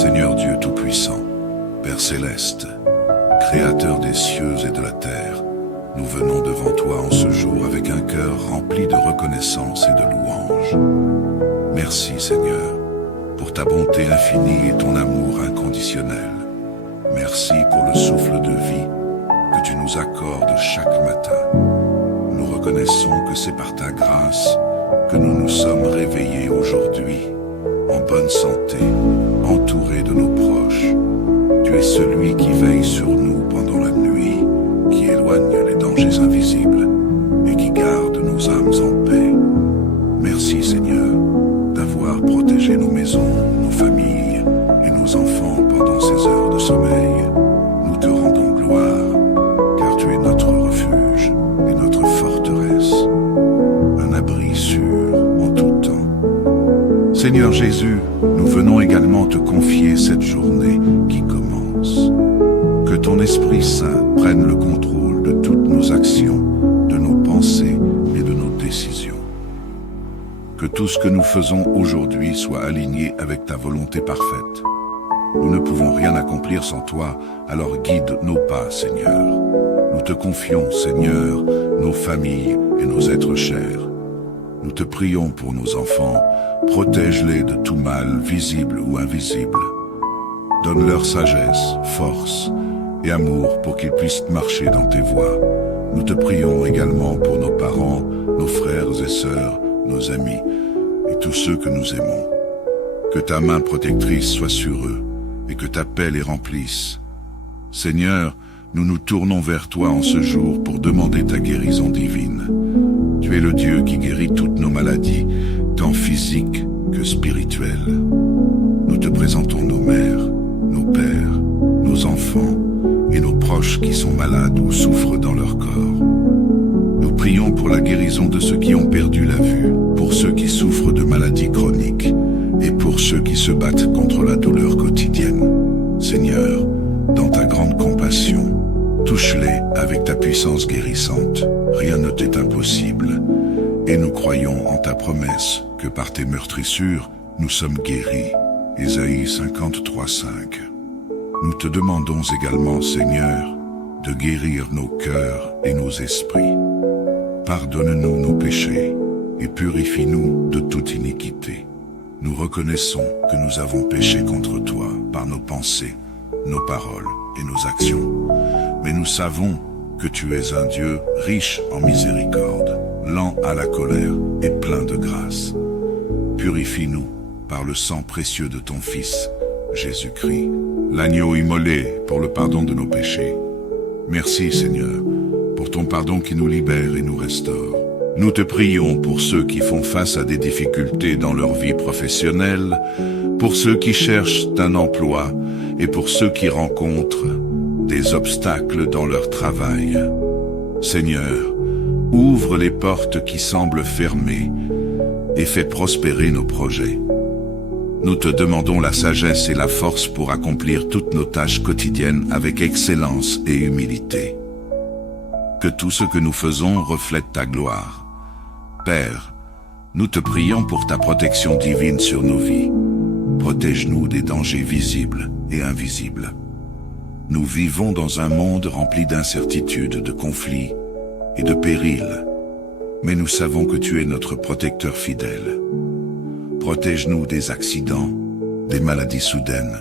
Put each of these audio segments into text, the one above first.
Seigneur Dieu Tout-Puissant, Père Céleste, Créateur des cieux et de la terre, nous venons devant toi en ce jour avec un cœur rempli de reconnaissance et de louange. Merci Seigneur, pour ta bonté infinie et ton amour inconditionnel. Merci pour le souffle de vie que tu nous accordes chaque matin. Nous reconnaissons que c'est par ta grâce que nous nous sommes réveillés aujourd'hui, en bonne santé, entourés de nos proches. Tu es celui qui veille sur nous pendant la nuit, qui éloigne les dangers invisibles et qui garde nos âmes en paix. Merci Seigneur d'avoir protégé nos maisons, nos familles et nos enfants pendant ces heures de sommeil. Nous te rendons gloire, car tu es notre refuge et notre forteresse, un abri sûr en tout temps. Seigneur Jésus, nous venons également te confier cette journée qui commence. Que ton Esprit Saint prenne le contrôle de toutes nos actions, de nos pensées et de nos décisions. Que tout ce que nous faisons aujourd'hui soit aligné avec ta volonté parfaite. Nous ne pouvons rien accomplir sans toi, alors guide nos pas, Seigneur. Nous te confions, Seigneur, nos familles et nos êtres chers. Nous te prions pour nos enfants, protège-les de tout mal, visible ou invisible. Donne-leur sagesse, force et amour pour qu'ils puissent marcher dans tes voies. Nous te prions également pour nos parents, nos frères et sœurs, nos amis et tous ceux que nous aimons. Que ta main protectrice soit sur eux et que ta paix les remplisse. Seigneur, nous nous tournons vers toi en ce jour pour demander ta guérison divine. Tu es le Dieu qui guérit toutes nos maladies, tant physiques que spirituelles. Nous te présentons nos mères, nos pères, nos enfants et nos proches qui sont malades ou souffrent dans leur corps. Nous prions pour la guérison de ceux qui ont perdu la vue, pour ceux qui souffrent de maladies chroniques et pour ceux qui se battent contre la douleur quotidienne. Seigneur, dans ta grande compassion, touche-les avec ta puissance guérissante. Rien ne t'est impossible. Et nous croyons en ta promesse que par tes meurtrissures, nous sommes guéris. Ésaïe 53:5. Nous te demandons également, Seigneur, de guérir nos cœurs et nos esprits. Pardonne-nous nos péchés et purifie-nous de toute iniquité. Nous reconnaissons que nous avons péché contre toi par nos pensées, nos paroles et nos actions. Mais nous savons que tu es un Dieu riche en miséricorde, lent à la colère et plein de grâce. Purifie-nous par le sang précieux de ton Fils, Jésus-Christ, l'agneau immolé pour le pardon de nos péchés. Merci Seigneur, pour ton pardon qui nous libère et nous restaure. Nous te prions pour ceux qui font face à des difficultés dans leur vie professionnelle, pour ceux qui cherchent un emploi et pour ceux qui rencontrent des obstacles dans leur travail. Seigneur, ouvre les portes qui semblent fermées et fais prospérer nos projets. Nous te demandons la sagesse et la force pour accomplir toutes nos tâches quotidiennes avec excellence et humilité. Que tout ce que nous faisons reflète ta gloire. Père, nous te prions pour ta protection divine sur nos vies. Protège-nous des dangers visibles et invisibles. Nous vivons dans un monde rempli d'incertitudes, de conflits et de périls. Mais nous savons que tu es notre protecteur fidèle. Protège-nous des accidents, des maladies soudaines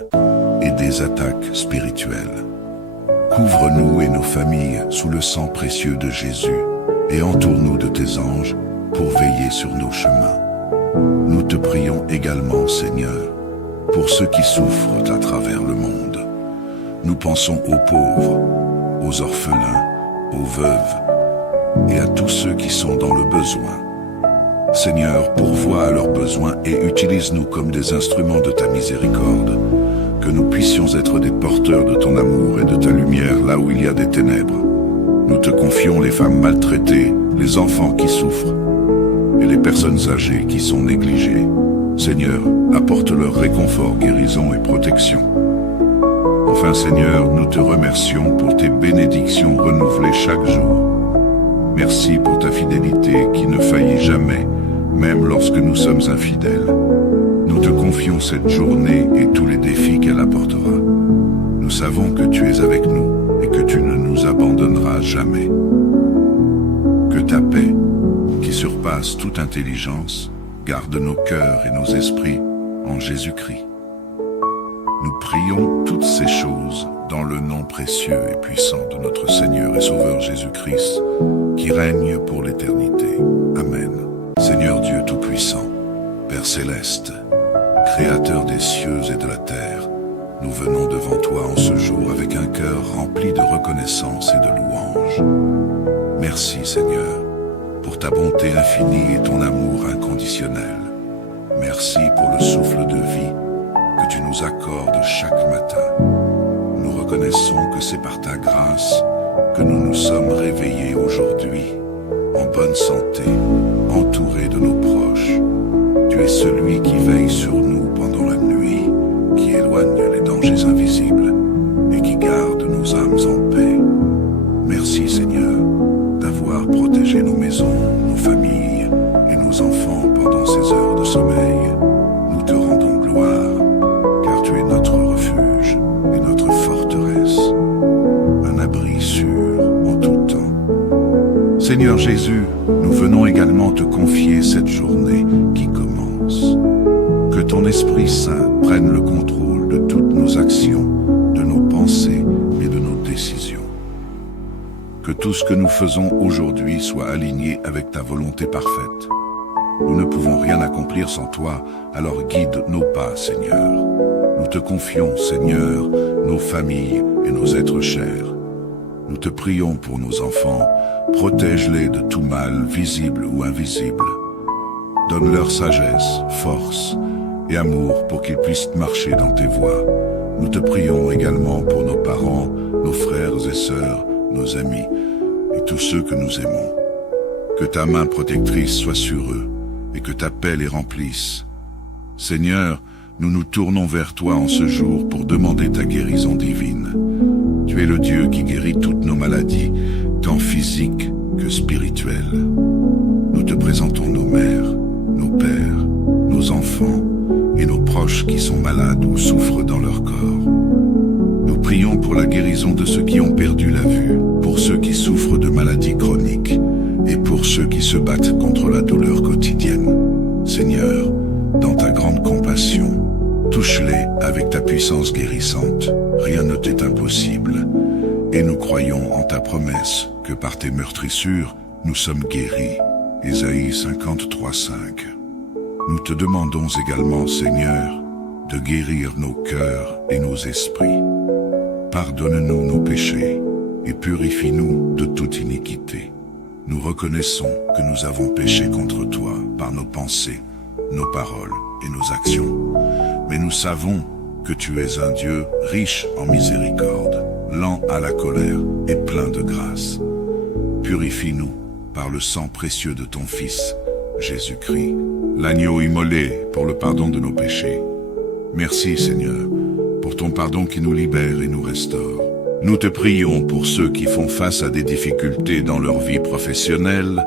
et des attaques spirituelles. Couvre-nous et nos familles sous le sang précieux de Jésus et entoure-nous de tes anges pour veiller sur nos chemins. Nous te prions également, Seigneur, pour ceux qui souffrent à travers le monde. Nous pensons aux pauvres, aux orphelins, aux veuves et à tous ceux qui sont dans le besoin. Seigneur, pourvois à leurs besoins et utilise-nous comme des instruments de ta miséricorde, que nous puissions être des porteurs de ton amour et de ta lumière là où il y a des ténèbres. Nous te confions les femmes maltraitées, les enfants qui souffrent et les personnes âgées qui sont négligées. Seigneur, apporte leur réconfort, guérison et protection. Enfin Seigneur, nous te remercions pour tes bénédictions renouvelées chaque jour. Merci pour ta fidélité qui ne faillit jamais, même lorsque nous sommes infidèles. Nous te confions cette journée et tous les défis qu'elle savons que tu es avec nous et que tu ne nous abandonneras jamais. Que ta paix, qui surpasse toute intelligence, garde nos cœurs et nos esprits en Jésus-Christ. Nous prions toutes ces choses dans le nom précieux et puissant de notre Seigneur et Sauveur Jésus-Christ, qui règne pour l'éternité. Amen. Seigneur Dieu Tout-Puissant, Père Céleste, Créateur des cieux et de la terre, nous venons devant toi en ce jour avec un cœur rempli de reconnaissance et de louange. Merci Seigneur, pour ta bonté infinie et ton amour inconditionnel. Merci pour le souffle de vie que tu nous accordes chaque matin. Nous reconnaissons que c'est par ta grâce que nous nous sommes réveillés aujourd'hui, en bonne santé, entourés de nos proches. Tu es celui qui veille sur nous pendant la nuit, qui éloigne les dangers invisibles et qui garde nos âmes en paix. Merci Seigneur d'avoir protégé nos maisons, nos familles et nos enfants pendant ces heures de sommeil. Nous te rendons gloire, car tu es notre refuge et notre forteresse, un abri sûr en tout temps. Seigneur Jésus, nous venons également te confier cette journée qui commence. Que ton Esprit Saint prenne le contrôle de toutes nos actions, de nos pensées et de nos décisions. Que tout ce que nous faisons aujourd'hui soit aligné avec ta volonté parfaite. Nous ne pouvons rien accomplir sans toi, alors guide nos pas, Seigneur. Nous te confions, Seigneur, nos familles et nos êtres chers. Nous te prions pour nos enfants, protège-les de tout mal, visible ou invisible. Donne-leur sagesse, force et amour pour qu'ils puissent marcher dans tes voies. Nous te prions également pour nos parents, nos frères et sœurs, nos amis et tous ceux que nous aimons. Que ta main protectrice soit sur eux et que ta paix les remplisse. Seigneur, nous nous tournons vers toi en ce jour pour demander ta guérison divine. Tu es le Dieu qui guérit toutes nos maladies, tant physiques que spirituelles. Nous te présentons nos mères, nos pères, nos enfants et nos proches qui sont malades ou souffrent dans leur corps. Nous prions pour la guérison de ceux qui ont perdu la vue, pour ceux qui souffrent de maladies chroniques et pour ceux qui se battent contre la douleur quotidienne. Seigneur, dans ta grande compassion, touche-les avec ta puissance guérissante. Rien ne t'est impossible. Et nous croyons en ta promesse que par tes meurtrissures, nous sommes guéris. Ésaïe 53:5. Nous te demandons également, Seigneur, de guérir nos cœurs et nos esprits. Pardonne-nous nos péchés et purifie-nous de toute iniquité. Nous reconnaissons que nous avons péché contre toi par nos pensées, nos paroles et nos actions. Mais nous savons que tu es un Dieu riche en miséricorde, lent à la colère et plein de grâce. Purifie-nous par le sang précieux de ton Fils, Jésus-Christ, l'agneau immolé pour le pardon de nos péchés. Merci Seigneur, pour ton pardon qui nous libère et nous restaure. Nous te prions pour ceux qui font face à des difficultés dans leur vie professionnelle,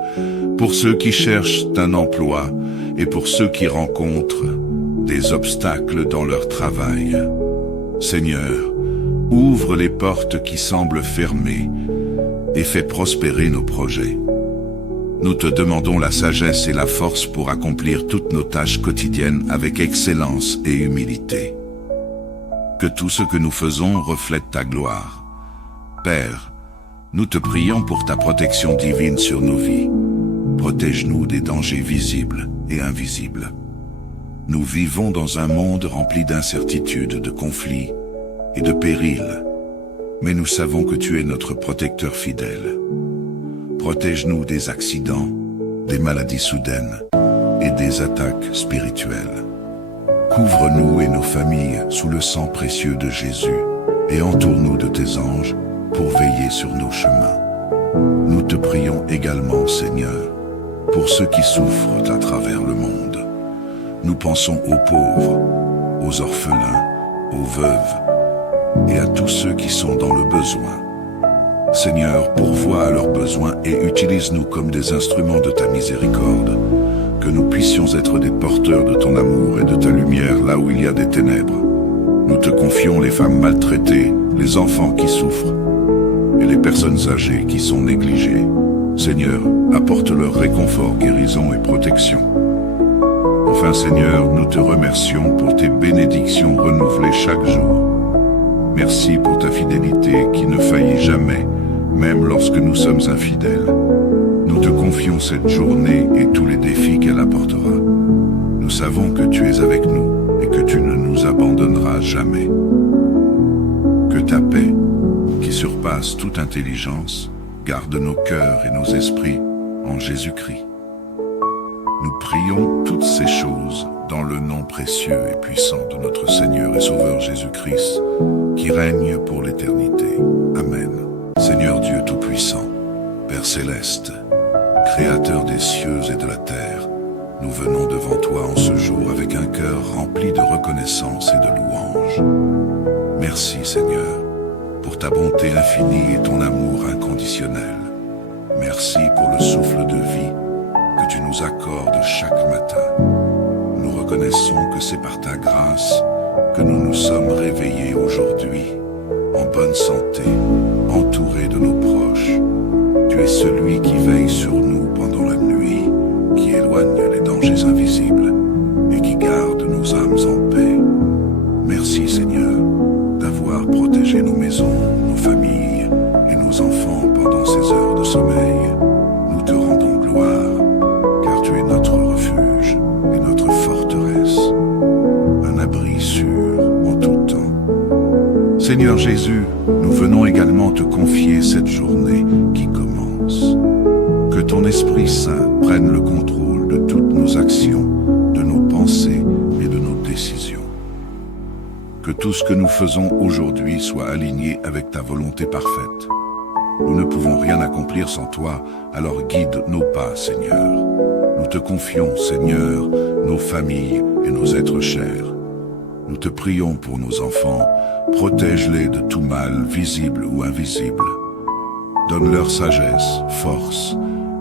pour ceux qui cherchent un emploi et pour ceux qui rencontrent des obstacles dans leur travail. Seigneur, ouvre les portes qui semblent fermées et fais prospérer nos projets. Nous te demandons la sagesse et la force pour accomplir toutes nos tâches quotidiennes avec excellence et humilité. Que tout ce que nous faisons reflète ta gloire. Père, nous te prions pour ta protection divine sur nos vies. Protège-nous des dangers visibles et invisibles. Nous vivons dans un monde rempli d'incertitudes, de conflits et de périls. Mais nous savons que tu es notre protecteur fidèle. Protège-nous des accidents, des maladies soudaines et des attaques spirituelles. Couvre-nous et nos familles sous le sang précieux de Jésus et entoure-nous de tes anges pour veiller sur nos chemins. Nous te prions également, Seigneur, pour ceux qui souffrent à travers le monde. Nous pensons aux pauvres, aux orphelins, aux veuves et à tous ceux qui sont dans le besoin. Seigneur, pourvois à leurs besoins et utilise-nous comme des instruments de ta miséricorde, que nous puissions être des porteurs de ton amour et de ta lumière là où il y a des ténèbres. Nous te confions les femmes maltraitées, les enfants qui souffrent et les personnes âgées qui sont négligées. Seigneur, apporte-leur réconfort, guérison et protection. Enfin Seigneur, nous te remercions pour tes bénédictions renouvelées chaque jour. Merci pour ta fidélité qui ne faillit jamais, même lorsque nous sommes infidèles. Nous te confions cette journée et tous les défis qu'elle apportera. Nous savons que tu es avec nous et que tu ne nous abandonneras jamais. Que ta paix, qui surpasse toute intelligence, garde nos cœurs et nos esprits en Jésus-Christ. Nous prions toutes ces choses dans le nom précieux et puissant de notre Seigneur et Sauveur Jésus-Christ, qui règne pour l'éternité. Amen. Seigneur Dieu Tout-Puissant, Père Céleste, Créateur des cieux et de la terre, nous venons devant toi en ce jour avec un cœur rempli de reconnaissance et de louange. Merci Seigneur, pour ta bonté infinie et ton amour inconditionnel. Merci pour le souffle de vie que tu nous accordes chaque matin. Nous reconnaissons que c'est par ta grâce que nous nous sommes réveillés aujourd'hui, en bonne santé, entourés de nos proches. Tu es celui qui veille sur nous pendant la nuit, qui éloigne les dangers invisibles et qui garde nos âmes en paix. Merci Seigneur d'avoir protégé nos maisons, nos familles et nos enfants pendant ces heures de sommeil. Nous te rendons gloire, car tu es notre refuge et notre forteresse, un abri sûr en tout temps. Seigneur Jésus, nous venons également te confier cette journée qui commence. Que ton Esprit Saint prenne le contrôle de toutes nos actions, de nos pensées et de nos décisions. Que tout ce que nous faisons aujourd'hui soit aligné avec ta volonté parfaite. Nous ne pouvons rien accomplir sans toi, alors guide nos pas, Seigneur. Nous te confions, Seigneur, nos familles et nos êtres chers. Nous te prions pour nos enfants, protège-les de tout mal, visible ou invisible. Donne-leur sagesse, force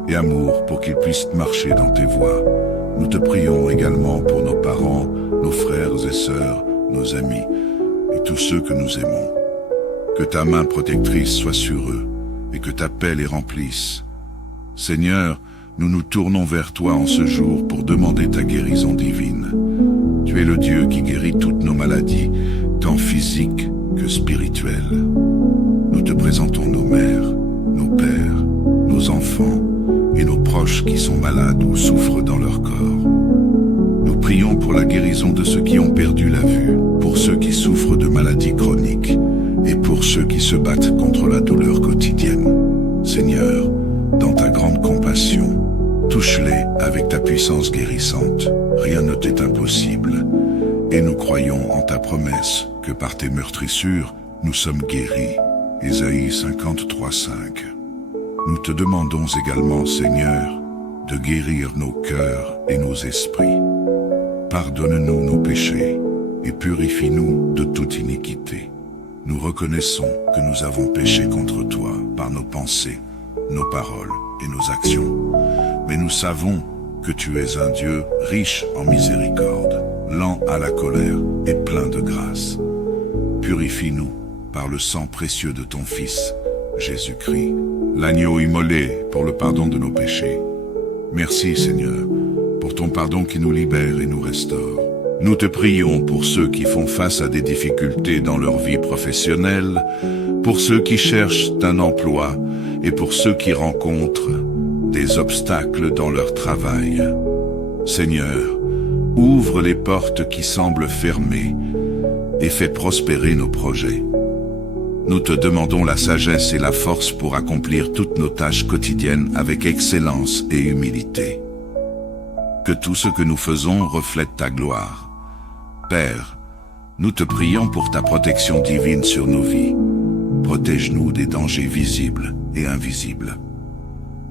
et amour pour qu'ils puissent marcher dans tes voies. Nous te prions également pour nos parents, nos frères et sœurs, nos amis et tous ceux que nous aimons. Que ta main protectrice soit sur eux et que ta paix les remplisse. Seigneur, nous nous tournons vers toi en ce jour pour demander ta guérison divine. Tu es le Dieu qui guérit toutes nos maladies, tant physiques que spirituelles. Nous te présentons nos mères, nos pères, nos enfants et nos proches qui sont malades ou souffrent dans leur corps. Nous prions pour la guérison de ceux qui ont perdu la vue, pour ceux qui souffrent de maladies chroniques et pour ceux qui se battent contre la douleur quotidienne. Seigneur, dans ta grande compassion, touche-les avec ta puissance guérissante. Rien ne t'est impossible. Et nous croyons en ta promesse que par tes meurtrissures, nous sommes guéris. Ésaïe 53:5. Nous te demandons également, Seigneur, de guérir nos cœurs et nos esprits. Pardonne-nous nos péchés et purifie-nous de toute iniquité. Nous reconnaissons que nous avons péché contre toi par nos pensées, nos paroles et nos actions. Mais nous savons que tu es un Dieu riche en miséricorde, lent à la colère et plein de grâce. Purifie-nous par le sang précieux de ton Fils, Jésus-Christ, l'agneau immolé pour le pardon de nos péchés. Merci Seigneur, pour ton pardon qui nous libère et nous restaure. Nous te prions pour ceux qui font face à des difficultés dans leur vie professionnelle, pour ceux qui cherchent un emploi et pour ceux qui rencontrent des obstacles dans leur travail. Seigneur, ouvre les portes qui semblent fermées et fais prospérer nos projets. Nous te demandons la sagesse et la force pour accomplir toutes nos tâches quotidiennes avec excellence et humilité. Que tout ce que nous faisons reflète ta gloire. Père, nous te prions pour ta protection divine sur nos vies. Protège-nous des dangers visibles et invisibles.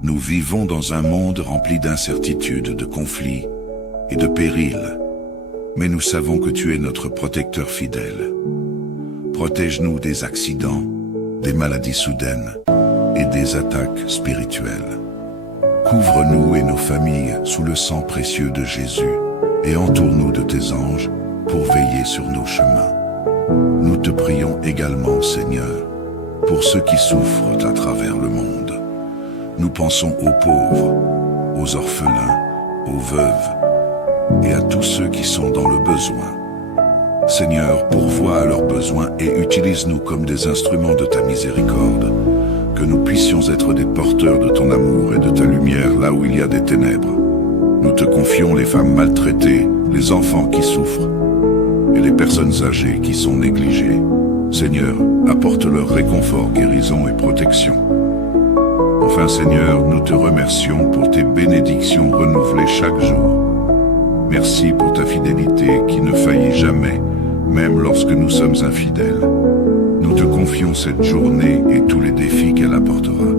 Nous vivons dans un monde rempli d'incertitudes, de conflits et de périls. Mais nous savons que tu es notre protecteur fidèle. Protège-nous des accidents, des maladies soudaines et des attaques spirituelles. Couvre-nous et nos familles sous le sang précieux de Jésus et entoure-nous de tes anges pour veiller sur nos chemins. Nous te prions également, Seigneur, pour ceux qui souffrent à travers le monde. Nous pensons aux pauvres, aux orphelins, aux veuves et à tous ceux qui sont dans le besoin. Seigneur, pourvois à leurs besoins et utilise-nous comme des instruments de ta miséricorde, que nous puissions être des porteurs de ton amour et de ta lumière là où il y a des ténèbres. Nous te confions les femmes maltraitées, les enfants qui souffrent et les personnes âgées qui sont négligées. Seigneur, apporte leur réconfort, guérison et protection. Enfin, Seigneur, nous te remercions pour tes bénédictions renouvelées chaque jour. Merci pour ta fidélité qui ne faillit jamais, même lorsque nous sommes infidèles. Nous te confions cette journée et tous les défis qu'elle apportera.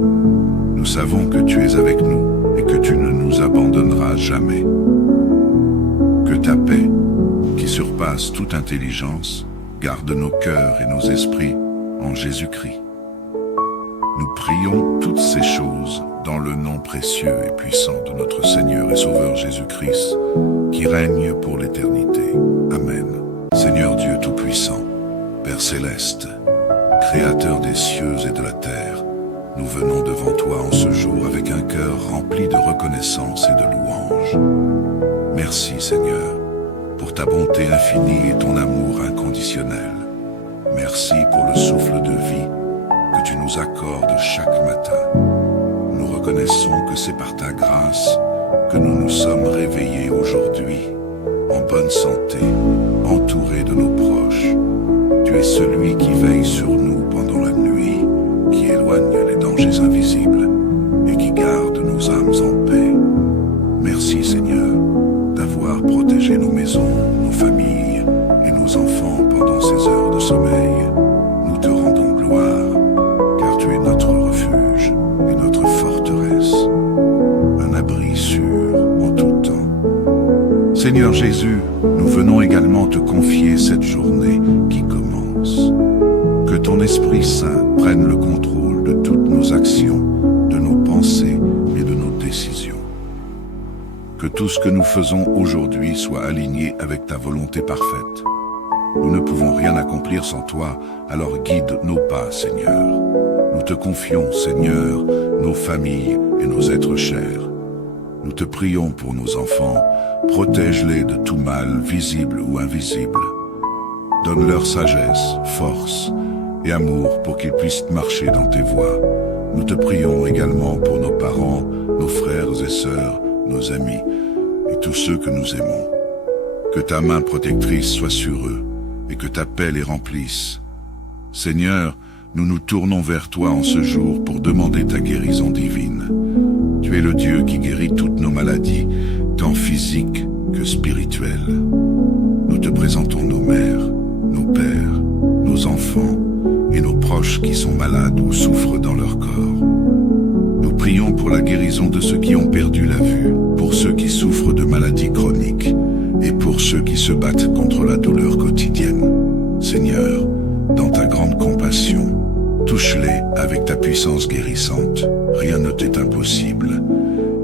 Nous savons que tu es avec nous et que tu ne nous abandonneras jamais. Que ta paix, qui surpasse toute intelligence, garde nos cœurs et nos esprits en Jésus-Christ. Nous prions toutes ces choses dans le nom précieux et puissant de notre Seigneur et Sauveur Jésus-Christ, qui règne pour l'éternité. Amen. Seigneur Dieu Tout-Puissant, Père Céleste, Créateur des cieux et de la terre, nous venons devant toi en ce jour avec un cœur rempli de reconnaissance et de louange. Merci Seigneur, pour ta bonté infinie et ton amour inconditionnel. Merci pour le souffle de vie que tu nous accordes chaque matin. Nous reconnaissons que c'est par ta grâce que nous nous sommes réveillés aujourd'hui, en bonne santé, entourés de nos proches. Tu es celui qui veille sur nous pendant la nuit, qui éloigne les dangers invisibles et qui garde nos âmes en paix. Merci Seigneur d'avoir protégé nos maisons, nos familles et nos enfants pendant ces heures de sommeil. Nous te rendons gloire, car tu es notre refuge et notre forteresse, un abri sûr en tout temps. Seigneur Jésus, nous venons également te confier cette journée qui commence. Que ton Esprit Saint prenne le contrôle de toutes nos actions, de nos pensées et de nos décisions. Que tout ce que nous faisons aujourd'hui soit aligné avec ta volonté parfaite. Nous ne pouvons rien accomplir sans toi, alors guide nos pas, Seigneur. Nous te confions, Seigneur, nos familles et nos êtres chers. Nous te prions pour nos enfants, protège-les de tout mal, visible ou invisible. Donne-leur sagesse, force et amour pour qu'ils puissent marcher dans tes voies. Nous te prions également pour nos parents, nos frères et sœurs, nos amis et tous ceux que nous aimons. Que ta main protectrice soit sur eux et que ta paix les remplisse. Seigneur, nous nous tournons vers toi en ce jour pour demander ta guérison divine. Tu es le Dieu qui guérit toutes nos maladies, tant physiques que spirituelles. Nous te présentons nos mères, nos pères, nos enfants et nos proches qui sont malades ou souffrent dans leur corps. Nous prions pour la guérison de ceux qui ont perdu la vue, pour ceux qui souffrent de maladies chroniques et pour ceux qui se battent contre la douleur quotidienne. Seigneur, dans ta grande compassion, touche-les avec ta puissance guérissante. Rien ne t'est impossible.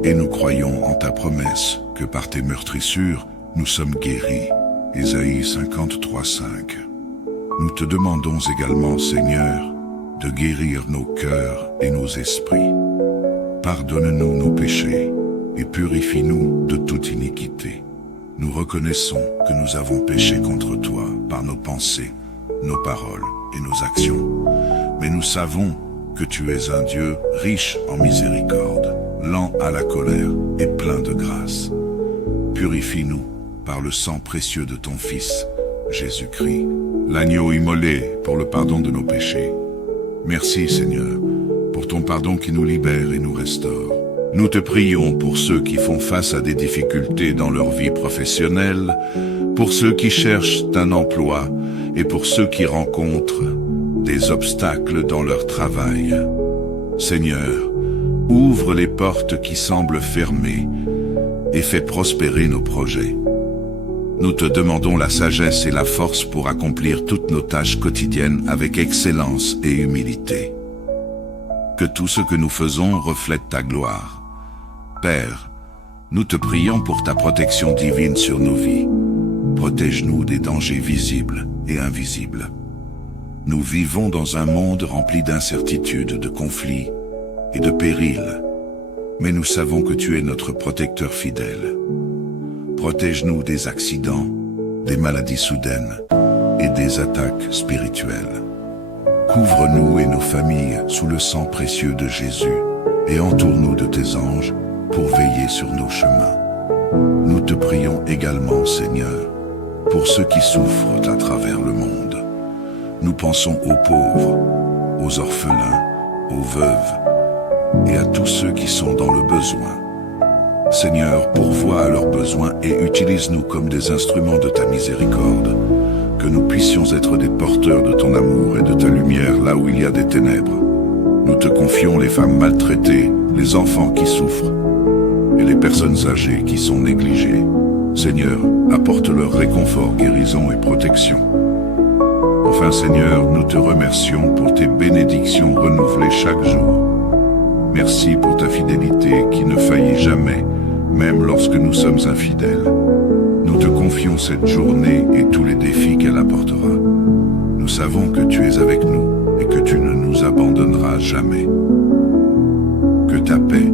Et nous croyons en ta promesse que par tes meurtrissures, nous sommes guéris. Ésaïe 53:5. Nous te demandons également, Seigneur, de guérir nos cœurs et nos esprits. Pardonne-nous nos péchés et purifie-nous de toute iniquité. Nous reconnaissons que nous avons péché contre toi par nos pensées, nos paroles et nos actions. Mais nous savons que tu es un Dieu riche en miséricorde, lent à la colère et plein de grâce. Purifie-nous par le sang précieux de ton Fils, Jésus-Christ, l'agneau immolé pour le pardon de nos péchés. Merci Seigneur, pour ton pardon qui nous libère et nous restaure. Nous te prions pour ceux qui font face à des difficultés dans leur vie professionnelle, pour ceux qui cherchent un emploi et pour ceux qui rencontrent des obstacles dans leur travail. Seigneur, ouvre les portes qui semblent fermées et fais prospérer nos projets. Nous te demandons la sagesse et la force pour accomplir toutes nos tâches quotidiennes avec excellence et humilité. Que tout ce que nous faisons reflète ta gloire. Père, nous te prions pour ta protection divine sur nos vies. Protège-nous des dangers visibles et invisibles. Nous vivons dans un monde rempli d'incertitudes, de conflits et de périls. Mais nous savons que tu es notre protecteur fidèle. Protège-nous des accidents, des maladies soudaines et des attaques spirituelles. Couvre-nous et nos familles sous le sang précieux de Jésus et entoure-nous de tes anges pour veiller sur nos chemins. Nous te prions également, Seigneur, pour ceux qui souffrent à travers le monde. Nous pensons aux pauvres, aux orphelins, aux veuves et à tous ceux qui sont dans le besoin. Seigneur, pourvois à leurs besoins et utilise-nous comme des instruments de ta miséricorde, que nous puissions être des porteurs de ton amour et de ta lumière là où il y a des ténèbres. Nous te confions les femmes maltraitées, les enfants qui souffrent et les personnes âgées qui sont négligées. Seigneur, apporte leur réconfort, guérison et protection. Enfin, Seigneur, nous te remercions pour tes bénédictions renouvelées chaque jour. Merci pour ta fidélité qui ne faillit jamais, même lorsque nous sommes infidèles. Nous te confions cette journée et tous les défis qu'elle apportera. Nous savons que tu es avec nous et que tu ne nous abandonneras jamais. Que ta paix,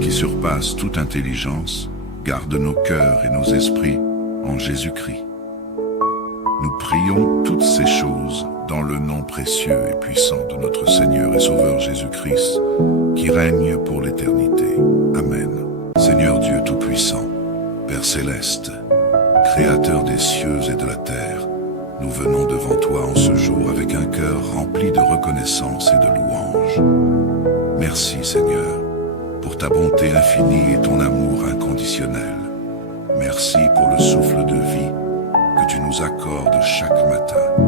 qui surpasse toute intelligence, garde nos cœurs et nos esprits en Jésus-Christ. Nous prions toutes ces choses dans le nom précieux et puissant de notre Seigneur et Sauveur Jésus-Christ, qui règne pour l'éternité. Amen. Seigneur Dieu Tout-Puissant, Père Céleste, Créateur des cieux et de la terre, nous venons devant toi en ce jour avec un cœur rempli de reconnaissance et de louange. Merci Seigneur, pour ta bonté infinie et ton amour inconditionnel. Merci pour le souffle de vie que tu nous accordes chaque matin.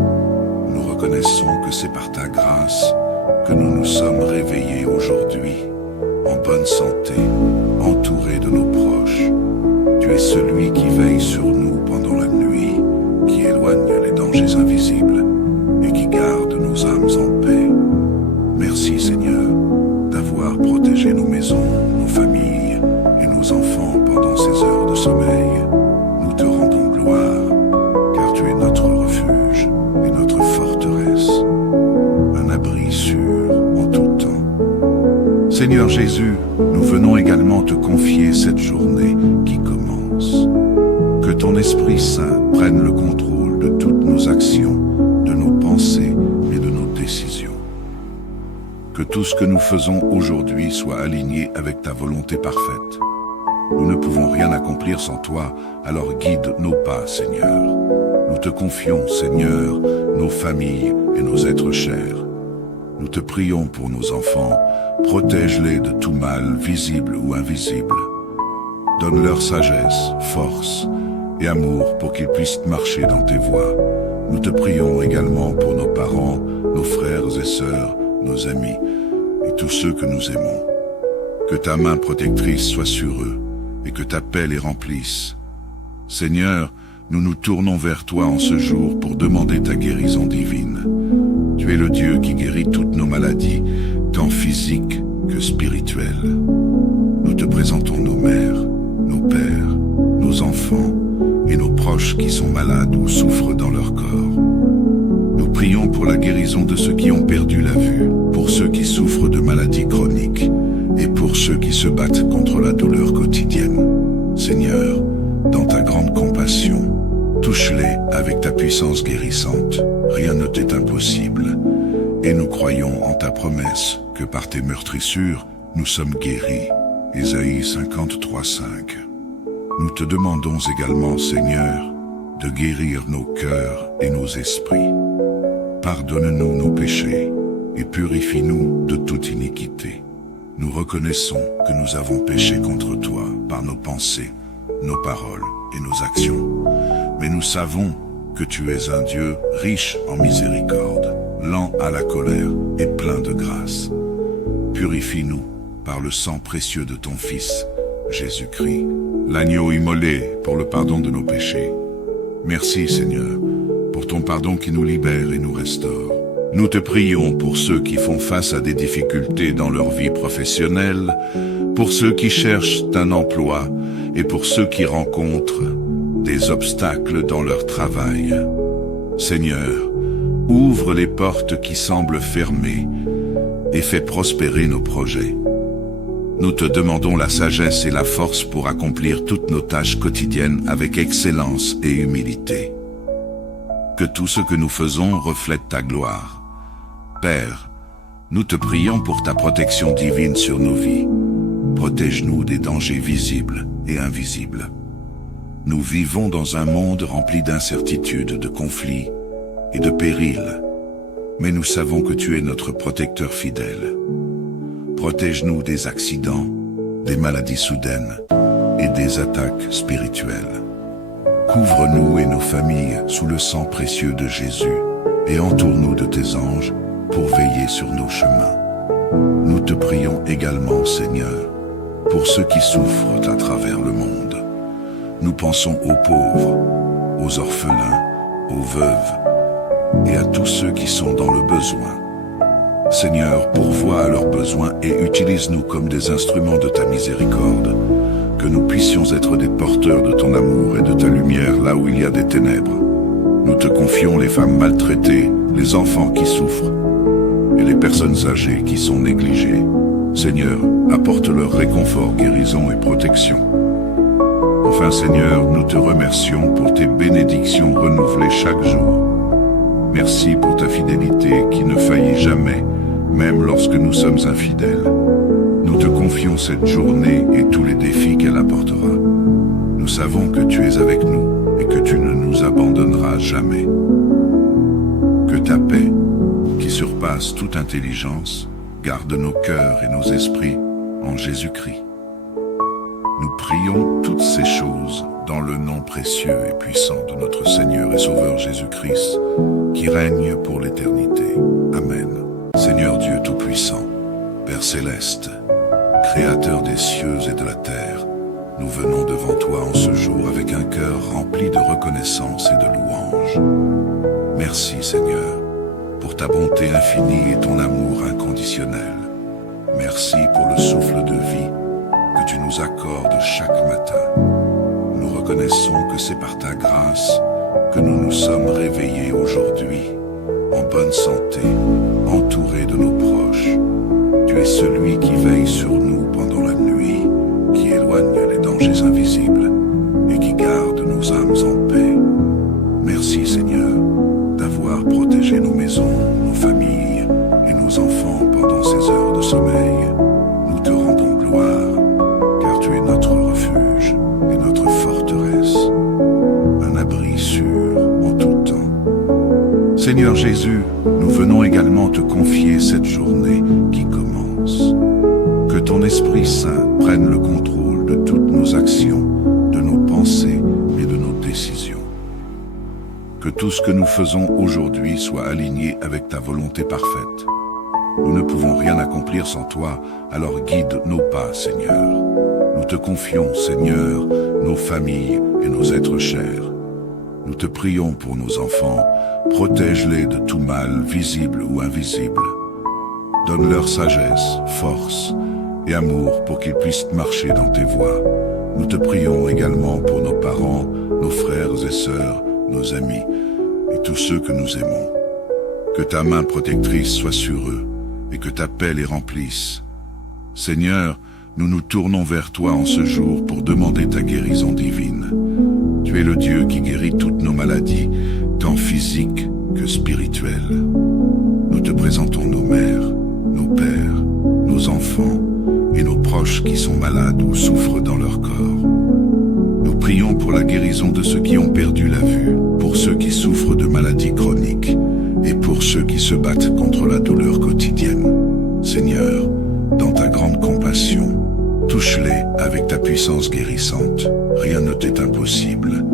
Nous reconnaissons que c'est par ta grâce que nous nous sommes réveillés aujourd'hui, en bonne santé, entourés de nos proches. Tu es celui qui veille sur nous pendant la nuit, qui éloigne les dangers invisibles et qui garde nos âmes en paix. Merci Seigneur d'avoir protégé nos maisons, nos familles et nos enfants pendant ces heures de sommeil. Nous te rendons gloire, car tu es notre refuge et notre forteresse, un abri sûr en tout temps. Seigneur Jésus, nous venons également te confier cette journée qui commence. Que ton Esprit Saint prenne le contrôle de toutes nos actions, de nos pensées et de nos décisions. Que tout ce que nous faisons aujourd'hui soit aligné avec ta volonté parfaite. Nous ne pouvons rien accomplir sans toi, alors guide nos pas, Seigneur. Nous te confions, Seigneur, nos familles et nos êtres chers. Nous te prions pour nos enfants, protège-les de tout mal, visible ou invisible. Donne-leur sagesse, force et amour pour qu'ils puissent marcher dans tes voies. Nous te prions également pour nos parents, nos frères et sœurs, nos amis et tous ceux que nous aimons. Que ta main protectrice soit sur eux et que ta paix les remplisse. Seigneur, nous nous tournons vers toi en ce jour pour demander ta guérison divine. Tu es le Dieu qui guérit toutes nos maladies, tant physiques que spirituelles. Nous te présentons nos mères, nos pères, nos enfants et nos proches qui sont malades ou souffrent dans leur corps. Nous prions pour la guérison de ceux qui ont perdu la vue, pour ceux qui souffrent de maladies chroniques et pour ceux qui se battent contre la douleur quotidienne. Seigneur, dans ta grande compassion, touche-les avec ta puissance guérissante. Rien ne t'est impossible. Et nous croyons en ta promesse que par tes meurtrissures, nous sommes guéris. Ésaïe 53:5. Nous te demandons également, Seigneur, de guérir nos cœurs et nos esprits. Pardonne-nous nos péchés et purifie-nous de toute iniquité. Nous reconnaissons que nous avons péché contre toi par nos pensées, nos paroles et nos actions. Mais nous savons que tu es un Dieu riche en miséricorde, lent à la colère et plein de grâce. Purifie-nous par le sang précieux de ton Fils, Jésus-Christ, l'agneau immolé pour le pardon de nos péchés. Merci Seigneur, pour ton pardon qui nous libère et nous restaure. Nous te prions pour ceux qui font face à des difficultés dans leur vie professionnelle, pour ceux qui cherchent un emploi et pour ceux qui rencontrent des obstacles dans leur travail. Seigneur, ouvre les portes qui semblent fermées et fais prospérer nos projets. Nous te demandons la sagesse et la force pour accomplir toutes nos tâches quotidiennes avec excellence et humilité. Que tout ce que nous faisons reflète ta gloire. Père, nous te prions pour ta protection divine sur nos vies. Protège-nous des dangers visibles et invisibles. Nous vivons dans un monde rempli d'incertitudes, de conflits et de périls. Mais nous savons que tu es notre protecteur fidèle. Protège-nous des accidents, des maladies soudaines et des attaques spirituelles. Couvre-nous et nos familles sous le sang précieux de Jésus et entoure-nous de tes anges pour veiller sur nos chemins. Nous te prions également, Seigneur, pour ceux qui souffrent à travers le monde. Nous pensons aux pauvres, aux orphelins, aux veuves et à tous ceux qui sont dans le besoin. Seigneur, pourvois à leurs besoins et utilise-nous comme des instruments de ta miséricorde, que nous puissions être des porteurs de ton amour et de ta lumière là où il y a des ténèbres. Nous te confions les femmes maltraitées, les enfants qui souffrent et les personnes âgées qui sont négligées. Seigneur, apporte leur réconfort, guérison et protection. Enfin, Seigneur, nous te remercions pour tes bénédictions renouvelées chaque jour. Merci pour ta fidélité qui ne faillit jamais, même lorsque nous sommes infidèles. Nous te confions cette journée et tous les défis qu'elle apportera. Nous savons que tu es avec nous et que tu ne nous abandonneras jamais. Que ta paix, qui surpasse toute intelligence, garde nos cœurs et nos esprits en Jésus-Christ. Nous prions toutes ces choses dans le nom précieux et puissant de notre Seigneur et Sauveur Jésus-Christ, qui règne pour l'éternité. Amen. Seigneur Dieu Tout-Puissant, Père Céleste, Créateur des cieux et de la terre, nous venons devant toi en ce jour avec un cœur rempli de reconnaissance et de louange. Merci Seigneur, pour ta bonté infinie et ton amour inconditionnel. Merci pour le souffle de vie que tu nous accordes chaque matin. Nous reconnaissons que c'est par ta grâce que nous nous sommes réveillés aujourd'hui, en bonne santé, entourés de nos proches. Tu es celui qui veille sur nous pendant la nuit, qui éloigne les dangers invisibles et qui garde nos âmes en paix. Merci Seigneur d'avoir protégé nos maisons, nos familles et nos enfants pendant ces heures de sommeil. Nous te rendons gloire, car tu es notre refuge et notre forteresse, un abri sûr en tout temps. Seigneur Jésus, nous venons également te confier cette journée qui commence. Que ton Esprit Saint prenne le contrôle de toutes nos actions, de nos pensées et de nos décisions. Que tout ce que nous faisons aujourd'hui soit aligné avec ta volonté parfaite. Nous ne pouvons rien accomplir sans toi, alors guide nos pas, Seigneur. Nous te confions, Seigneur, nos familles et nos êtres chers. Nous te prions pour nos enfants, protège-les de tout mal, visible ou invisible. Donne-leur sagesse, force et amour pour qu'ils puissent marcher dans tes voies. Nous te prions également pour nos parents, nos frères et sœurs, nos amis et tous ceux que nous aimons. Que ta main protectrice soit sur eux et que ta paix les remplisse. Seigneur, nous nous tournons vers toi en ce jour pour demander ta guérison divine. Tu es le Dieu qui guérit toutes nos maladies, tant physiques que spirituelles. Nous te présentons nos mères, nos pères, nos enfants et nos proches qui sont malades ou souffrent dans leur corps. Nous prions pour la guérison de ceux qui ont perdu la vue, pour ceux qui souffrent de maladies chroniques et pour ceux qui se battent contre la douleur quotidienne. Seigneur, dans ta grande compassion, touche-les avec ta puissance guérissante. Rien ne t'est impossible.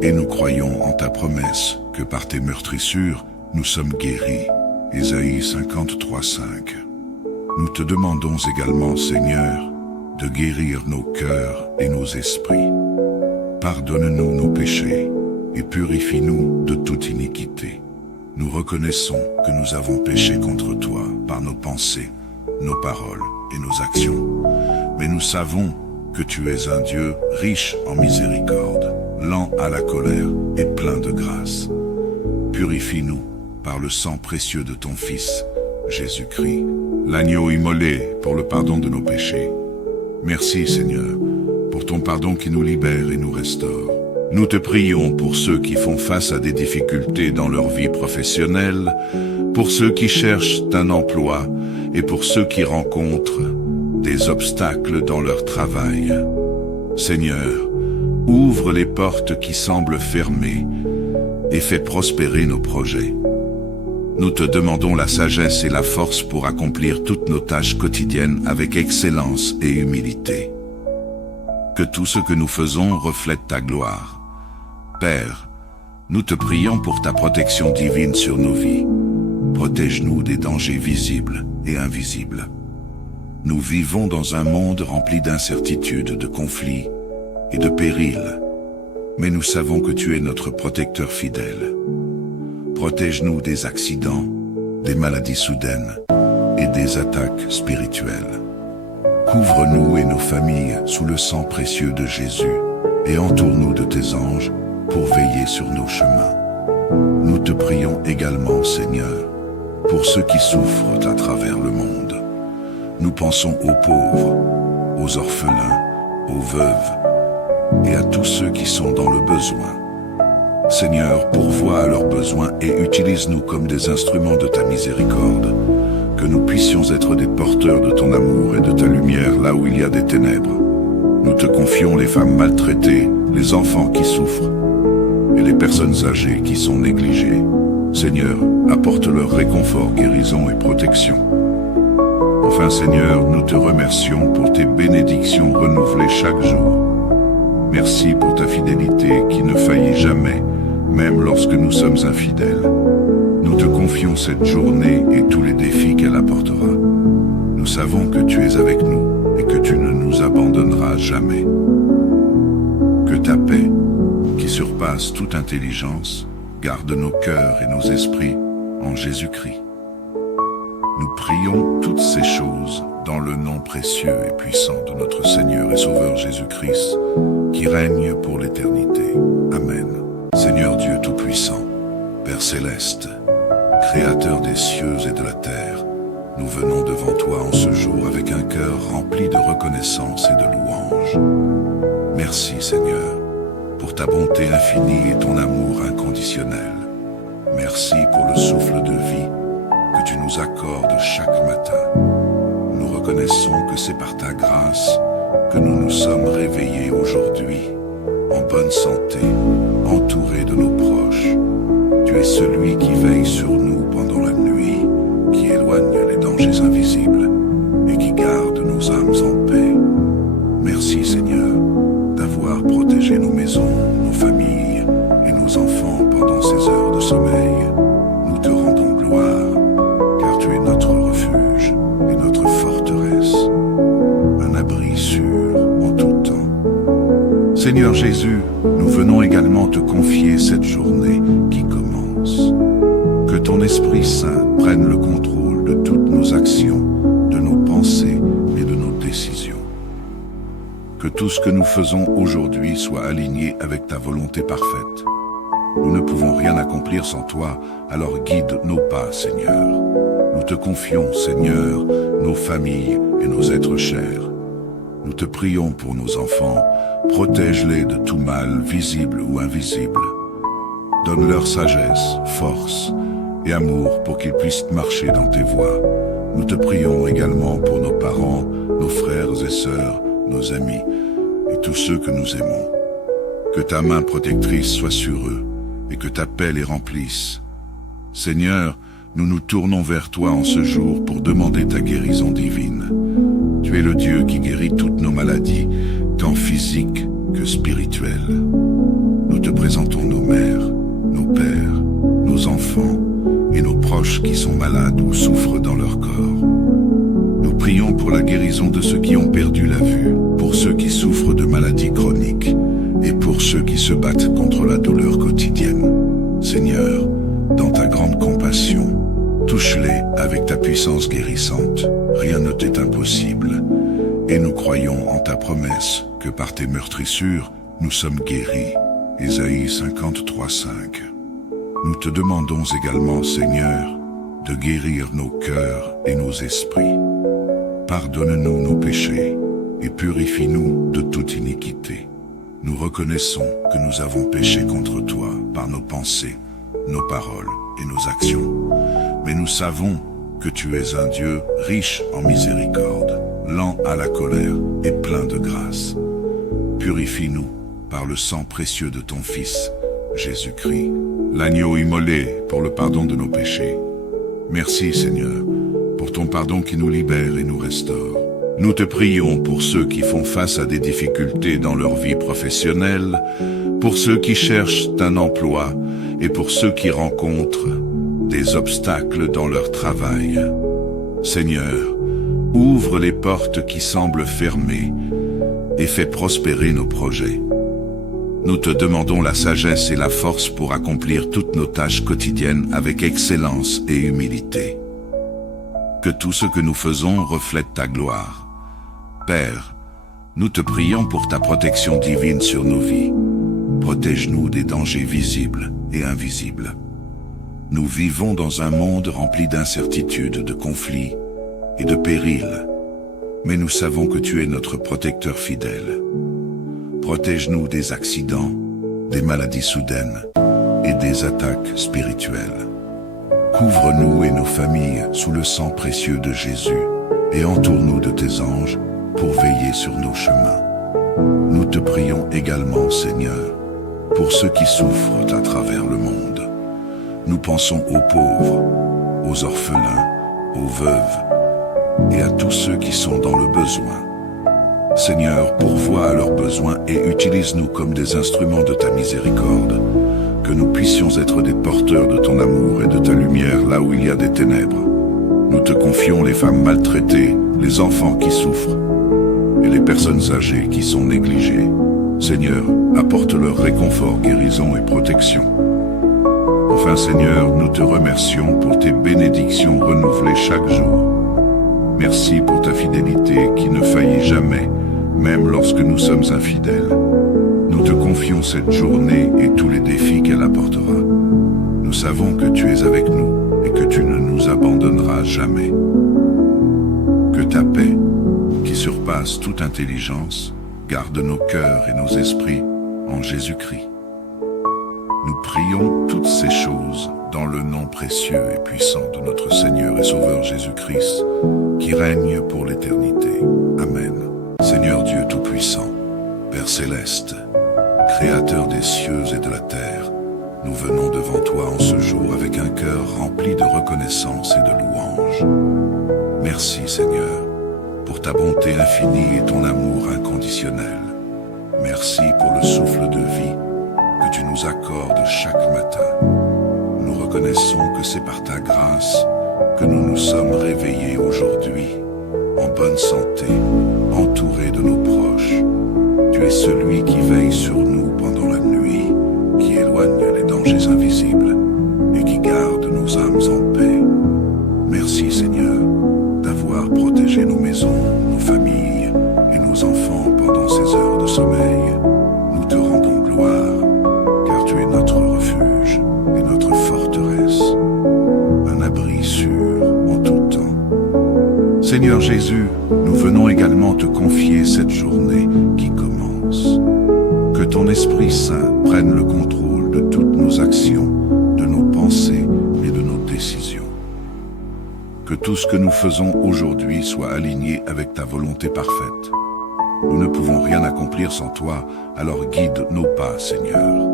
Et nous croyons en ta promesse que par tes meurtrissures, nous sommes guéris. Ésaïe 53:5. Nous te demandons également, Seigneur, de guérir nos cœurs et nos esprits. Pardonne-nous nos péchés et purifie-nous de toute iniquité. Nous reconnaissons que nous avons péché contre toi par nos pensées, nos paroles et nos actions. Mais nous savons que tu es un Dieu riche en miséricorde, lent à la colère et plein de grâce. Purifie-nous par le sang précieux de ton Fils, Jésus-Christ, l'agneau immolé pour le pardon de nos péchés. Merci Seigneur, pour ton pardon qui nous libère et nous restaure. Nous te prions pour ceux qui font face à des difficultés dans leur vie professionnelle, pour ceux qui cherchent un emploi et pour ceux qui rencontrent des obstacles dans leur travail. Seigneur, ouvre les portes qui semblent fermées et fais prospérer nos projets. Nous te demandons la sagesse et la force pour accomplir toutes nos tâches quotidiennes avec excellence et humilité. Que tout ce que nous faisons reflète ta gloire. Père, nous te prions pour ta protection divine sur nos vies. Protège-nous des dangers visibles et invisibles. Nous vivons dans un monde rempli d'incertitudes, de conflits et de périls. Mais nous savons que tu es notre protecteur fidèle. Protège-nous des accidents, des maladies soudaines et des attaques spirituelles. Couvre-nous et nos familles sous le sang précieux de Jésus et entoure-nous de tes anges pour veiller sur nos chemins. Nous te prions également, Seigneur, pour ceux qui souffrent à travers le monde. Nous pensons aux pauvres, aux orphelins, aux veuves et à tous ceux qui sont dans le besoin. Seigneur, pourvois à leurs besoins et utilise-nous comme des instruments de ta miséricorde, que nous puissions être des porteurs de ton amour et de ta lumière là où il y a des ténèbres. Nous te confions les femmes maltraitées, les enfants qui souffrent et les personnes âgées qui sont négligées. Seigneur, apporte leur réconfort, guérison et protection. Enfin Seigneur, nous te remercions pour tes bénédictions renouvelées chaque jour. Merci pour ta fidélité qui ne faillit jamais, même lorsque nous sommes infidèles. Nous te confions cette journée et tous les défis qu'elle apportera. Nous savons que tu es avec nous et que tu ne nous abandonneras jamais. Que ta paix, qui surpasse toute intelligence, garde nos cœurs et nos esprits en Jésus-Christ. Nous prions toutes ces choses dans le nom précieux et puissant de notre Seigneur et Sauveur Jésus-Christ, qui règne pour l'éternité. Amen. Seigneur Dieu Tout-Puissant, Père Céleste, Créateur des cieux et de la terre, nous venons devant toi en ce jour avec un cœur rempli de reconnaissance et de louange. Merci Seigneur, pour ta bonté infinie et ton amour inconditionnel. Merci pour le souffle de vie que tu nous accordes chaque matin. Nous reconnaissons que c'est par ta grâce que nous nous sommes réveillés aujourd'hui, en bonne santé, entourés de nos proches. Tu es celui qui veille sur nous pendant la nuit, qui éloigne les dangers invisibles et qui garde nos âmes en paix. Merci Seigneur d'avoir protégé nos maisons, nos familles et nos enfants pendant ces heures de sommeil. Nous te rendons gloire, car tu es notre refuge et notre forteresse, un abri sûr en tout temps. Seigneur Jésus, nous venons également te confier cette journée qui commence. Que ton Esprit Saint prenne le contrôle de toutes nos actions, de nos pensées et de nos décisions. Que tout ce que nous faisons aujourd'hui soit aligné avec ta volonté parfaite. Nous ne pouvons rien accomplir sans toi, alors guide nos pas, Seigneur. Nous te confions, Seigneur, nos familles et nos êtres chers. Nous te prions pour nos enfants, protège-les de tout mal, visible ou invisible. Donne-leur sagesse, force et amour pour qu'ils puissent marcher dans tes voies. Nous te prions également pour nos parents, nos frères et sœurs, nos amis et tous ceux que nous aimons. Que ta main protectrice soit sur eux et que ta paix les remplisse. Seigneur, nous nous tournons vers toi en ce jour pour demander ta guérison divine. Tu es le Dieu qui guérit toutes nos maladies, tant physiques que spirituelles. Nous te présentons nos mères, nos pères, nos enfants et nos proches qui sont malades ou souffrent dans leur corps. Nous prions pour la guérison de ceux qui ont perdu la vue, pour ceux qui souffrent de maladies chroniques et pour ceux qui se battent contre la douleur quotidienne. Seigneur, dans ta grande compassion, touche-les avec ta puissance guérissante. Rien ne t'est impossible. Et nous croyons en ta promesse que par tes meurtrissures, nous sommes guéris Ésaïe 53:5. Nous te demandons également, Seigneur, de guérir nos cœurs et nos esprits. Pardonne-nous nos péchés et purifie-nous de toute iniquité. Nous reconnaissons que nous avons péché contre toi par nos pensées, nos paroles et nos actions. Mais nous savons que tu es un Dieu riche en miséricorde, lent à la colère et plein de grâce. Purifie-nous par le sang précieux de ton Fils, Jésus-Christ, l'agneau immolé pour le pardon de nos péchés. Merci Seigneur, pour ton pardon qui nous libère et nous restaure. Nous te prions pour ceux qui font face à des difficultés dans leur vie professionnelle, pour ceux qui cherchent un emploi et pour ceux qui rencontrent des obstacles dans leur travail. Seigneur, ouvre les portes qui semblent fermées et fais prospérer nos projets. Nous te demandons la sagesse et la force pour accomplir toutes nos tâches quotidiennes avec excellence et humilité. Que tout ce que nous faisons reflète ta gloire. Père, nous te prions pour ta protection divine sur nos vies. Protège-nous des dangers visibles et invisibles. Nous vivons dans un monde rempli d'incertitudes, de conflits et de périls. Mais nous savons que tu es notre protecteur fidèle. Protège-nous des accidents, des maladies soudaines et des attaques spirituelles. Couvre-nous et nos familles sous le sang précieux de Jésus et entoure-nous de tes anges pour veiller sur nos chemins. Nous te prions également, Seigneur, pour ceux qui souffrent à travers le monde. Nous pensons aux pauvres, aux orphelins, aux veuves et à tous ceux qui sont dans le besoin. Seigneur, pourvois à leurs besoins et utilise-nous comme des instruments de ta miséricorde, que nous puissions être des porteurs de ton amour et de ta lumière là où il y a des ténèbres. Nous te confions les femmes maltraitées, les enfants qui souffrent et les personnes âgées qui sont négligées. Seigneur, apporte leur réconfort, guérison et protection. Enfin Seigneur, nous te remercions pour tes bénédictions renouvelées chaque jour. Merci pour ta fidélité qui ne faillit jamais, même lorsque nous sommes infidèles. Nous te confions cette journée et tous les défis qu'elle apportera. Nous savons que tu es avec nous et que tu ne nous abandonneras jamais. Que ta paix, qui surpasse toute intelligence, garde nos cœurs et nos esprits en Jésus-Christ. Nous prions toutes ces choses dans le nom précieux et puissant de notre Seigneur et Sauveur Jésus-Christ, qui règne pour l'éternité. Amen. Seigneur Dieu Tout-Puissant, Père Céleste, Créateur des cieux et de la terre, nous venons devant toi en ce jour avec un cœur rempli de reconnaissance et de louange. Merci Seigneur, pour ta bonté infinie et ton amour inconditionnel. Merci pour le souffle de vie que tu nous accordes chaque matin. Nous reconnaissons que c'est par ta grâce que nous nous sommes réveillés aujourd'hui, en bonne santé, entourés de nos proches. Tu es celui qui veille sur nous pendant la nuit, qui éloigne les dangers invisibles et qui garde nos âmes en paix. Merci Seigneur d'avoir protégé nos maisons, nos familles et nos enfants pendant ces heures de sommeil. Nous te rendons gloire, car tu es notre refuge et notre forteresse, un abri sûr en tout temps. Seigneur Jésus, nous venons également te confier cette journée qui commence. Que ton Esprit Saint prenne le contrôle de toutes nos actions, de nos pensées et de nos décisions. Que tout ce que nous faisons aujourd'hui soit aligné avec ta volonté parfaite. Nous ne pouvons rien accomplir sans toi, alors guide nos pas, Seigneur.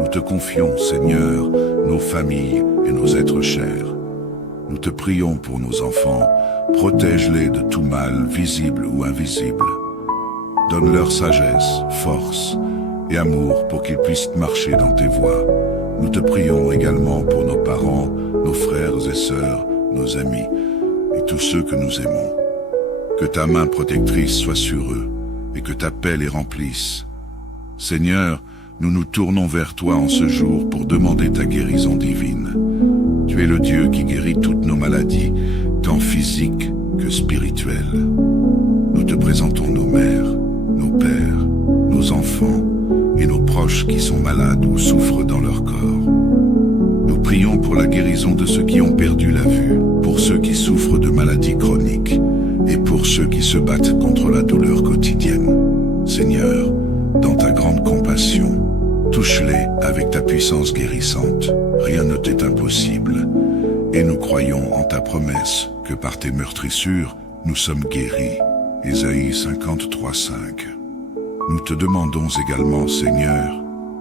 Nous te confions, Seigneur, nos familles et nos êtres chers. Nous te prions pour nos enfants, protège-les de tout mal, visible ou invisible. Donne-leur sagesse, force et amour pour qu'ils puissent marcher dans tes voies. Nous te prions également pour nos parents, nos frères et sœurs, nos amis et tous ceux que nous aimons. Que ta main protectrice soit sur eux et que ta paix les remplisse. Seigneur, nous nous tournons vers toi en ce jour pour demander ta guérison divine. Tu es le Dieu qui guérit toutes nos maladies, tant physiques que spirituelles. Nous te présentons nos mères, nos pères, nos enfants et nos proches qui sont malades puissance guérissante, rien ne t'est impossible, et nous croyons en ta promesse que par tes meurtrissures, nous sommes guéris. Ésaïe 53:5. Nous te demandons également, Seigneur,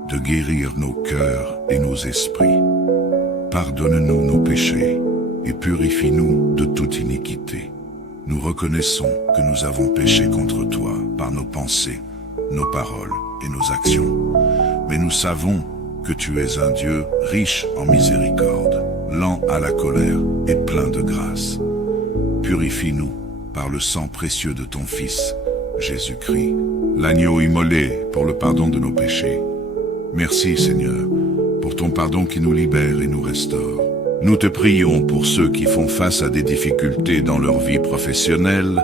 de guérir nos cœurs et nos esprits. Pardonne-nous nos péchés et purifie-nous de toute iniquité. Nous reconnaissons que nous avons péché contre toi par nos pensées, nos paroles et nos actions. Mais nous savons que tu es un Dieu riche en miséricorde, lent à la colère et plein de grâce. Purifie-nous par le sang précieux de ton Fils, Jésus-Christ, l'agneau immolé pour le pardon de nos péchés. Merci Seigneur, pour ton pardon qui nous libère et nous restaure. Nous te prions pour ceux qui font face à des difficultés dans leur vie professionnelle,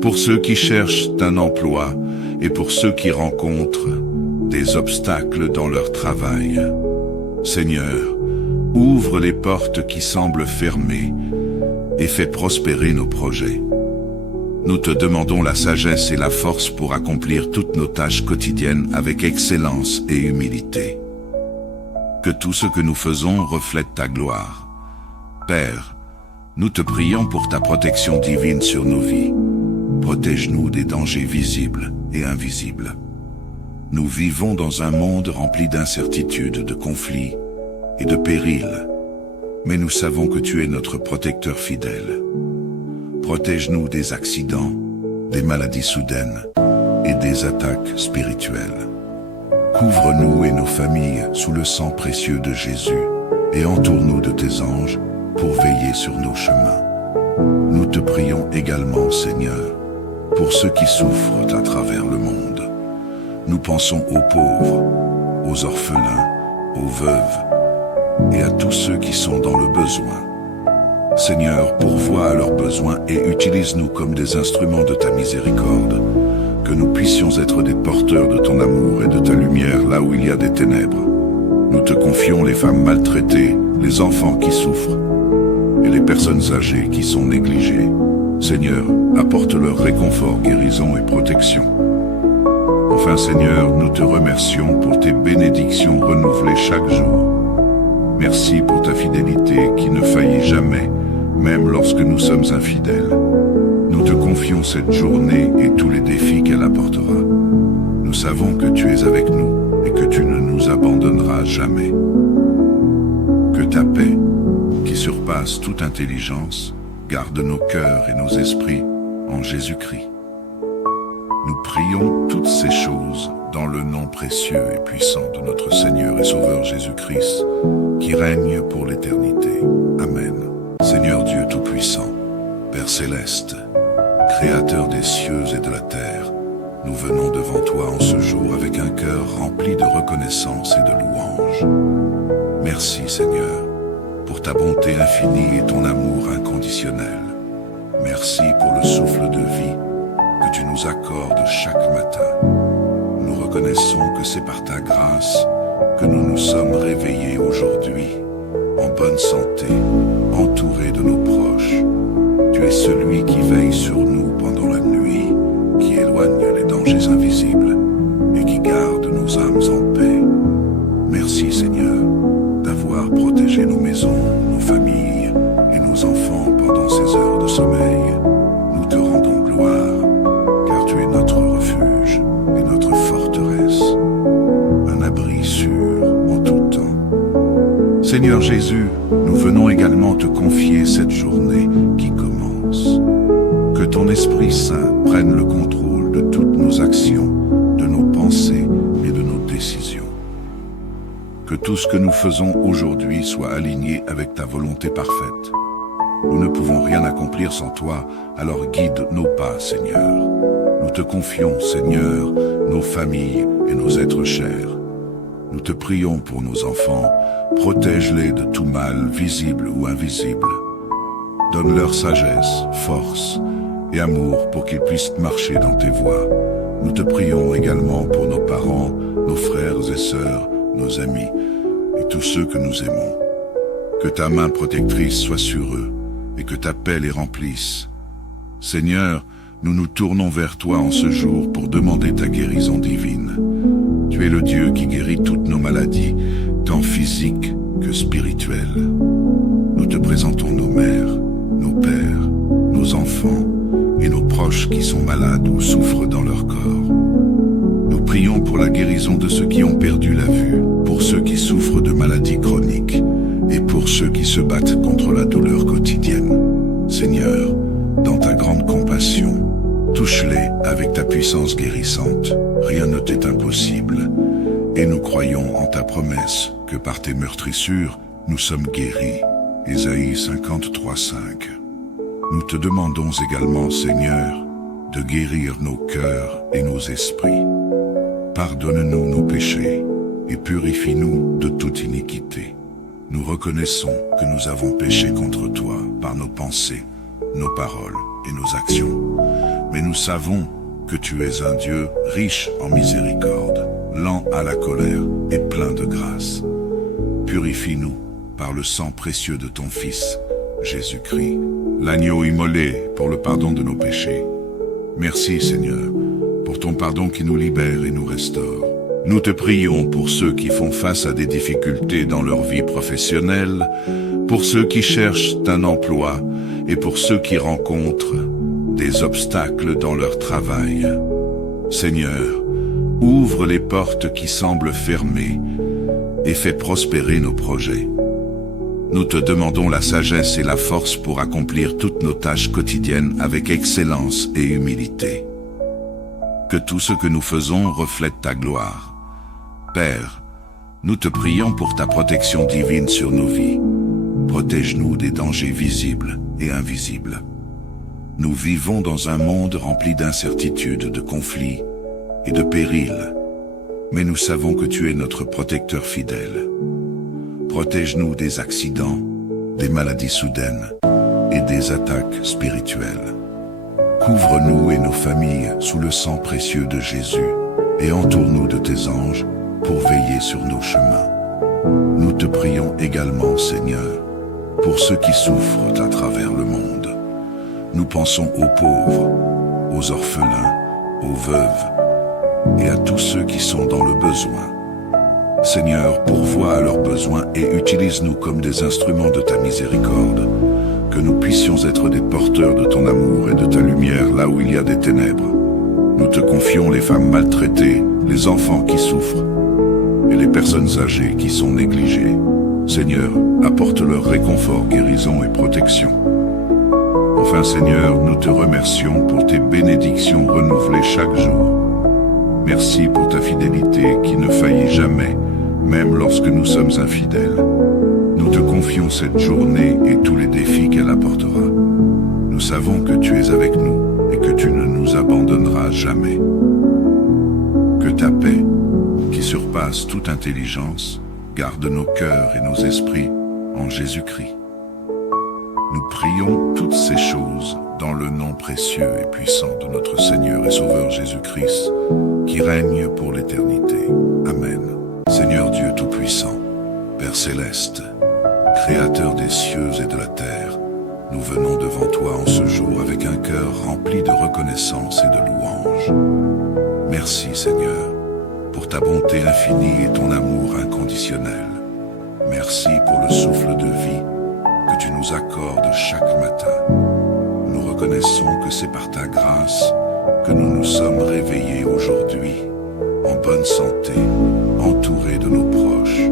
pour ceux qui cherchent un emploi et pour ceux qui rencontrent des obstacles dans leur travail. Seigneur, ouvre les portes qui semblent fermées et fais prospérer nos projets. Nous te demandons la sagesse et la force pour accomplir toutes nos tâches quotidiennes avec excellence et humilité. Que tout ce que nous faisons reflète ta gloire. Père, nous te prions pour ta protection divine sur nos vies. Protège-nous des dangers visibles et invisibles. Nous vivons dans un monde rempli d'incertitudes, de conflits et de périls. Mais nous savons que tu es notre protecteur fidèle. Protège-nous des accidents, des maladies soudaines et des attaques spirituelles. Couvre-nous et nos familles sous le sang précieux de Jésus et entoure-nous de tes anges pour veiller sur nos chemins. Nous te prions également, Seigneur, pour ceux qui souffrent à travers le monde. Nous pensons aux pauvres, aux orphelins, aux veuves et à tous ceux qui sont dans le besoin. Seigneur, pourvois à leurs besoins et utilise-nous comme des instruments de ta miséricorde, que nous puissions être des porteurs de ton amour et de ta lumière là où il y a des ténèbres. Nous te confions les femmes maltraitées, les enfants qui souffrent et les personnes âgées qui sont négligées. Seigneur, apporte leur réconfort, guérison et protection. Enfin Seigneur, nous te remercions pour tes bénédictions renouvelées chaque jour. Merci pour ta fidélité qui ne faillit jamais, même lorsque nous sommes infidèles. Nous te confions cette journée et tous les défis qu'elle apportera. Nous savons que tu es avec nous et que tu ne nous abandonneras jamais. Que ta paix, qui surpasse toute intelligence, garde nos cœurs et nos esprits en Jésus-Christ. Nous prions toutes ces choses dans le nom précieux et puissant de notre Seigneur et Sauveur Jésus-Christ, qui règne pour l'éternité. Amen. Seigneur Dieu Tout-Puissant, Père Céleste, Créateur des cieux et de la terre, nous venons devant toi en ce jour avec un cœur rempli de reconnaissance et de louange. Merci Seigneur, pour ta bonté infinie et ton amour inconditionnel. Merci pour le souffle de vie que tu nous accordes chaque matin. Nous reconnaissons que c'est par ta grâce que nous nous sommes réveillés aujourd'hui, en bonne santé, entourés de nos proches. Tu es celui qui veille sur nous pendant la nuit, qui éloigne les dangers invisibles et qui garde nos âmes en paix. Merci Seigneur d'avoir protégé nos maisons, nos familles et nos enfants pendant ces heures de sommeil. Nous te rendons gloire, car tu es notre refuge et notre forteresse, un abri sûr en tout temps. Seigneur Jésus, nous venons également te confier cette journée qui commence. Que ton Esprit Saint prenne le contrôle de toutes nos actions, de nos pensées et de nos décisions. Que tout ce que nous faisons aujourd'hui soit aligné avec ta volonté parfaite. Nous ne pouvons rien accomplir sans toi, alors guide nos pas, Seigneur. Nous te confions, Seigneur, nos familles et nos êtres chers. Nous te prions pour nos enfants, protège-les de tout mal, visible ou invisible. Donne-leur sagesse, force et amour pour qu'ils puissent marcher dans tes voies. Nous te prions également pour nos parents, nos frères et sœurs, nos amis et tous ceux que nous aimons. Que ta main protectrice soit sur eux et que ta paix les remplisse. Seigneur, nous nous tournons vers toi en ce jour pour demander ta guérison divine. Tu es le Dieu qui guérit toutes nos maladies tant physique que spirituel. Nous te présentons nos mères, nos pères, nos enfants et nos proches qui sont malades ou souffrent dans leur corps. Nous prions pour la guérison de ceux qui ont perdu la vue, pour ceux qui souffrent de maladies chroniques et pour ceux qui se battent contre la douleur quotidienne. Seigneur, dans ta grande compassion, touche-les avec ta puissance guérissante. Rien ne t'est impossible. Et nous croyons en ta promesse que par tes meurtrissures, nous sommes guéris. Ésaïe 53:5. Nous te demandons également, Seigneur, de guérir nos cœurs et nos esprits. Pardonne-nous nos péchés et purifie-nous de toute iniquité. Nous reconnaissons que nous avons péché contre toi par nos pensées, nos paroles et nos actions. Mais nous savons que tu es un Dieu riche en miséricorde, lent à la colère et plein de grâce. Purifie-nous par le sang précieux de ton Fils, Jésus-Christ, l'agneau immolé pour le pardon de nos péchés. Merci Seigneur, pour ton pardon qui nous libère et nous restaure. Nous te prions pour ceux qui font face à des difficultés dans leur vie professionnelle, pour ceux qui cherchent un emploi et pour ceux qui rencontrent des obstacles dans leur travail. Seigneur, ouvre les portes qui semblent fermées et fais prospérer nos projets. Nous te demandons la sagesse et la force pour accomplir toutes nos tâches quotidiennes avec excellence et humilité. Que tout ce que nous faisons reflète ta gloire. Père, nous te prions pour ta protection divine sur nos vies. Protège-nous des dangers visibles et invisibles. Nous vivons dans un monde rempli d'incertitudes, de conflits et de périls. Mais nous savons que tu es notre protecteur fidèle. Protège-nous des accidents, des maladies soudaines et des attaques spirituelles. Couvre-nous et nos familles sous le sang précieux de Jésus et entoure-nous de tes anges pour veiller sur nos chemins. Nous te prions également, Seigneur, pour ceux qui souffrent à travers le monde. Nous pensons aux pauvres, aux orphelins, aux veuves et à tous ceux qui sont dans le besoin. Seigneur, pourvois à leurs besoins et utilise-nous comme des instruments de ta miséricorde, que nous puissions être des porteurs de ton amour et de ta lumière là où il y a des ténèbres. Nous te confions les femmes maltraitées, les enfants qui souffrent et les personnes âgées qui sont négligées. Seigneur, apporte leur réconfort, guérison et protection. Enfin Seigneur, nous te remercions pour tes bénédictions renouvelées chaque jour. Merci pour ta fidélité qui ne faillit jamais, même lorsque nous sommes infidèles. Nous te confions cette journée et tous les défis qu'elle apportera. Nous savons que tu es avec nous et que tu ne nous abandonneras jamais. Que ta paix, qui surpasse toute intelligence, garde nos cœurs et nos esprits en Jésus-Christ. Nous prions toutes ces choses dans le nom précieux et puissant de notre Seigneur et Sauveur Jésus-Christ, qui règne pour l'éternité. Amen. Seigneur Dieu Tout-Puissant, Père Céleste, Créateur des cieux et de la terre, nous venons devant toi en ce jour avec un cœur rempli de reconnaissance et de louange. Merci Seigneur, pour ta bonté infinie et ton amour inconditionnel. Merci pour le souffle de vie que tu nous accordes chaque matin. Nous reconnaissons que c'est par ta grâce que nous nous sommes réveillés aujourd'hui, en bonne santé, entourés de nos proches.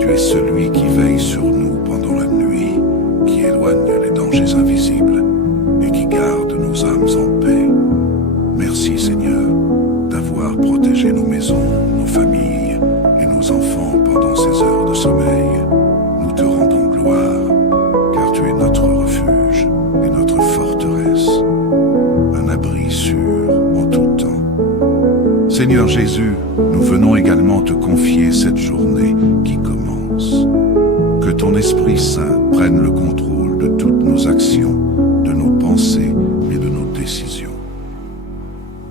Tu es celui qui veille sur nous pendant la nuit, qui éloigne les dangers invisibles et qui garde nos âmes en paix. Merci Seigneur d'avoir protégé nos maisons, nos familles et nos enfants pendant ces heures de sommeil. Nous te rendons gloire, car tu es notre refuge et notre forteresse, un abri sûr en tout temps. Seigneur Jésus, nous venons également te confier cette journée qui commence. Que ton Esprit Saint prenne le contrôle de toutes nos actions, de nos pensées et de nos décisions.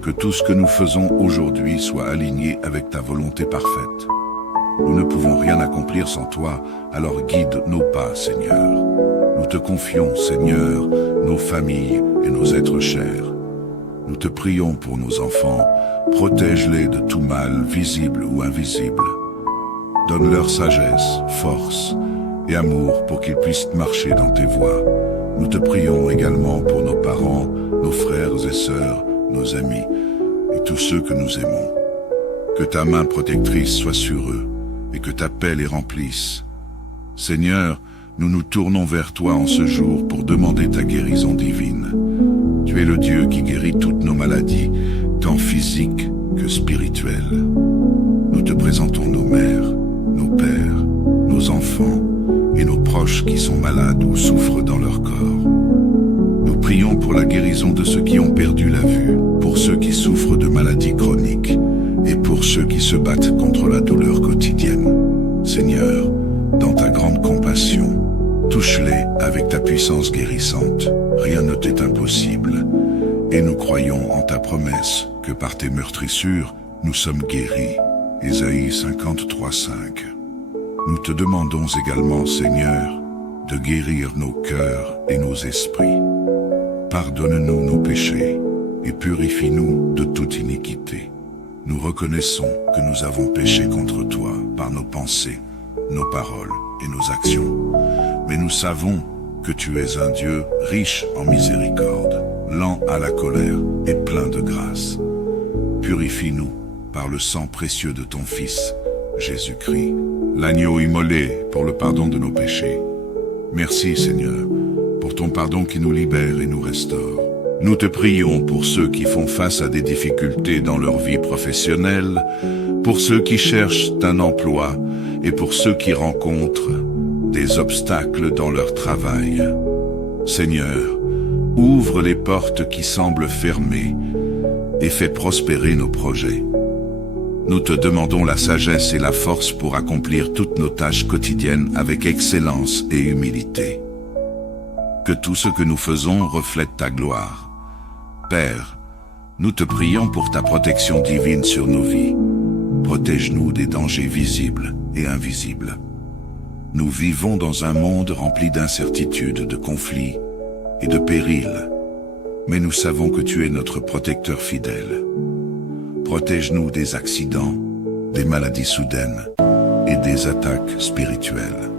Que tout ce que nous faisons aujourd'hui soit aligné avec ta volonté parfaite. Nous ne pouvons rien accomplir sans toi, alors guide nos pas, Seigneur. Nous te confions, Seigneur, nos familles et nos êtres chers. Nous te prions pour nos enfants, protège-les de tout mal, visible ou invisible. Donne-leur sagesse, force et amour pour qu'ils puissent marcher dans tes voies. Nous te prions également pour nos parents, nos frères et sœurs, nos amis et tous ceux que nous aimons. Que ta main protectrice soit sur eux et que ta paix les remplisse. Seigneur, nous nous tournons vers toi en ce jour pour demander ta guérison divine. Tu es le Dieu qui guérit toutes nos maladies, tant physiques que spirituelles. Nous te présentons nos mères, nos pères, nos enfants et nos proches qui sont malades ou souffrent dans leur corps. Nous prions pour la guérison de ceux qui ont perdu la vue, pour ceux qui souffrent de maladies chroniques et pour ceux qui se battent contre la douleur quotidienne. Seigneur, dans ta grande compassion, touche-les avec ta puissance guérissante. Rien ne t'est impossible. Et nous croyons en ta promesse que par tes meurtrissures, nous sommes guéris. Ésaïe 53:5. Nous te demandons également, Seigneur, de guérir nos cœurs et nos esprits. Pardonne-nous nos péchés et purifie-nous de toute iniquité. Nous reconnaissons que nous avons péché contre toi par nos pensées, nos paroles et nos actions. Mais nous savons que tu es un Dieu riche en miséricorde, lent à la colère et plein de grâce. Purifie-nous par le sang précieux de ton Fils, Jésus-Christ, l'agneau immolé pour le pardon de nos péchés. Merci Seigneur, pour ton pardon qui nous libère et nous restaure. Nous te prions pour ceux qui font face à des difficultés dans leur vie professionnelle, pour ceux qui cherchent un emploi et pour ceux qui rencontrent des obstacles dans leur travail. Seigneur, ouvre les portes qui semblent fermées et fais prospérer nos projets. Nous te demandons la sagesse et la force pour accomplir toutes nos tâches quotidiennes avec excellence et humilité. Que tout ce que nous faisons reflète ta gloire. Père, nous te prions pour ta protection divine sur nos vies. Protège-nous des dangers visibles et invisibles. Nous vivons dans un monde rempli d'incertitudes, de conflits et de périls. Mais nous savons que tu es notre protecteur fidèle. Protège-nous des accidents, des maladies soudaines et des attaques spirituelles.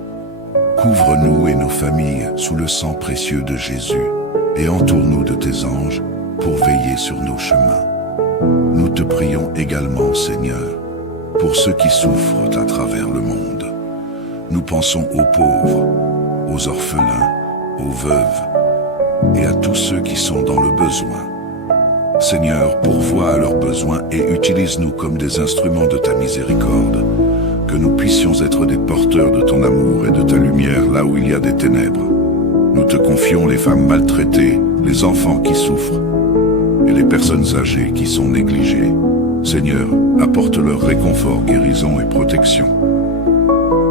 Couvre-nous et nos familles sous le sang précieux de Jésus et entoure-nous de tes anges pour veiller sur nos chemins. Nous te prions également, Seigneur, pour ceux qui souffrent à travers le monde. Nous pensons aux pauvres, aux orphelins, aux veuves et à tous ceux qui sont dans le besoin. Seigneur, pourvois à leurs besoins et utilise-nous comme des instruments de ta miséricorde, que nous puissions être des porteurs de ton amour et de ta lumière là où il y a des ténèbres. Nous te confions les femmes maltraitées, les enfants qui souffrent et les personnes âgées qui sont négligées. Seigneur, apporte leur réconfort, guérison et protection.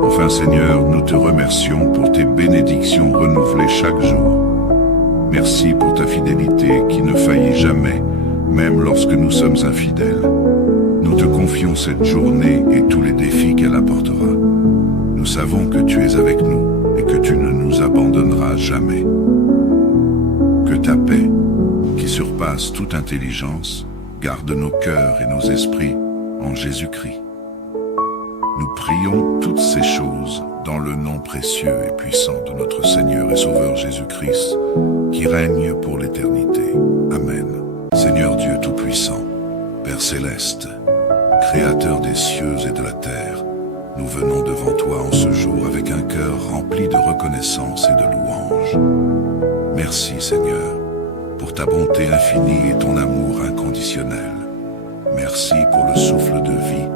Enfin Seigneur, nous te remercions pour tes bénédictions renouvelées chaque jour. Merci pour ta fidélité qui ne faillit jamais, même lorsque nous sommes infidèles. Nous te confions cette journée et tous les défis qu'elle apportera. Nous savons que tu es avec nous et que tu ne nous abandonneras jamais. Que ta paix, qui surpasse toute intelligence, garde nos cœurs et nos esprits en Jésus-Christ. Nous prions toutes ces choses dans le nom précieux et puissant de notre Seigneur et Sauveur Jésus-Christ, qui règne pour l'éternité. Amen. Seigneur Dieu Tout-Puissant, Père Céleste, Créateur des cieux et de la terre, nous venons devant toi en ce jour avec un cœur rempli de reconnaissance et de louange. Merci Seigneur, pour ta bonté infinie et ton amour inconditionnel. Merci pour le souffle de vie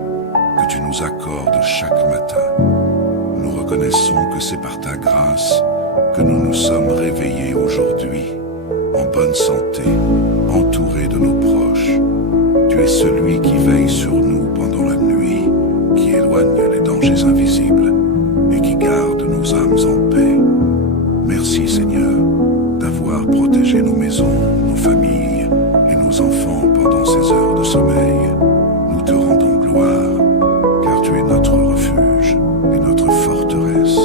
que tu nous accordes chaque matin. Nous reconnaissons que c'est par ta grâce que nous nous sommes réveillés aujourd'hui, en bonne santé, entourés de nos proches. Tu es celui qui veille sur nous pendant la nuit, qui éloigne les dangers invisibles et qui garde nos âmes en paix. Merci Seigneur d'avoir protégé nos maisons, nos familles et nos enfants pendant ces heures de sommeil. Nous te rendons gloire, car tu es notre refuge et notre forteresse,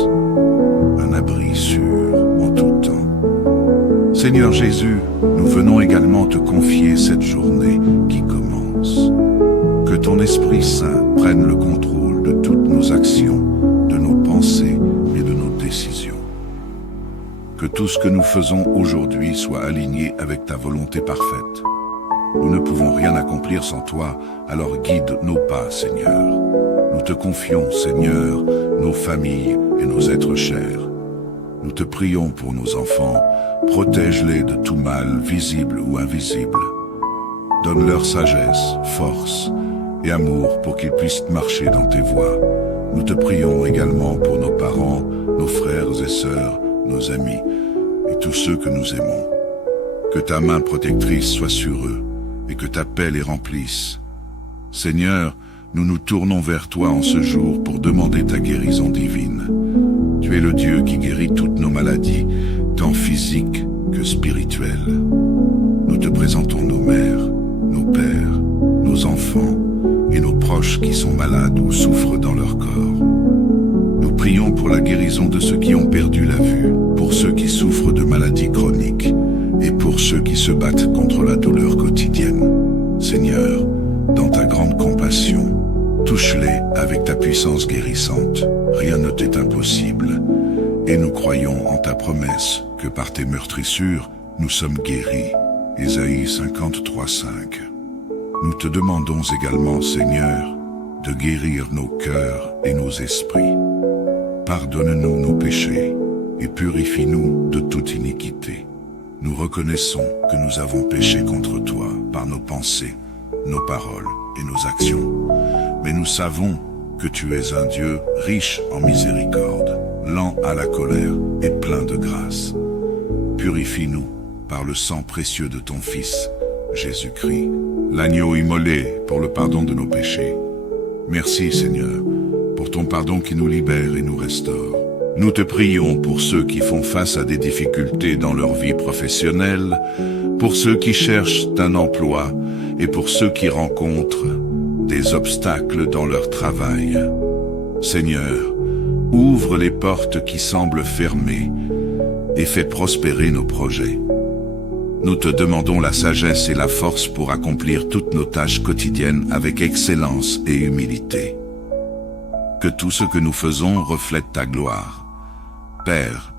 un abri sûr en tout temps. Seigneur Jésus, nous venons également te confier cette journée qui commence. Que ton Esprit Saint prenne le contrôle de toutes nos actions, de nos pensées et de nos décisions. Que tout ce que nous faisons aujourd'hui soit aligné avec ta volonté parfaite. Nous ne pouvons rien accomplir sans toi, alors guide nos pas, Seigneur. Nous te confions, Seigneur, nos familles et nos êtres chers. Nous te prions pour nos enfants, protège-les de tout mal, visible ou invisible. Donne-leur sagesse, force et amour pour qu'ils puissent marcher dans tes voies. Nous te prions également pour nos parents, nos frères et sœurs, nos amis et tous ceux que nous aimons. Que ta main protectrice soit sur eux et que ta paix les remplisse. Seigneur, nous nous tournons vers toi en ce jour pour demander ta guérison divine. Tu es le Dieu qui guérit toutes nos maladies, tant physiques que spirituelles. Nous te présentons nos mères, nos pères, nos enfants et nos proches qui sont malades ou souffrent dans leur corps. Nous prions pour la guérison de ceux qui ont perdu la vue, pour ceux qui souffrent de maladies chroniques et pour ceux qui se battent contre la douleur quotidienne. Seigneur, dans ta grande compassion, touche-les avec ta puissance guérissante. Rien ne t'est impossible. Et nous croyons en ta promesse que par tes meurtrissures, nous sommes guéris. Ésaïe 53:5. Nous te demandons également, Seigneur, de guérir nos cœurs et nos esprits. Pardonne-nous nos péchés et purifie-nous de toute iniquité. Nous reconnaissons que nous avons péché contre toi par nos pensées, nos paroles et nos actions. Mais nous savons que tu es un Dieu riche en miséricorde, lent à la colère et plein de grâce. Purifie-nous par le sang précieux de ton Fils, Jésus-Christ, l'agneau immolé pour le pardon de nos péchés. Merci Seigneur, pour ton pardon qui nous libère et nous restaure. Nous te prions pour ceux qui font face à des difficultés dans leur vie professionnelle, pour ceux qui cherchent un emploi et pour ceux qui rencontrent des obstacles dans leur travail. Seigneur, ouvre les portes qui semblent fermées et fais prospérer nos projets. Nous te demandons la sagesse et la force pour accomplir toutes nos tâches quotidiennes avec excellence et humilité. Que tout ce que nous faisons reflète ta gloire. Père,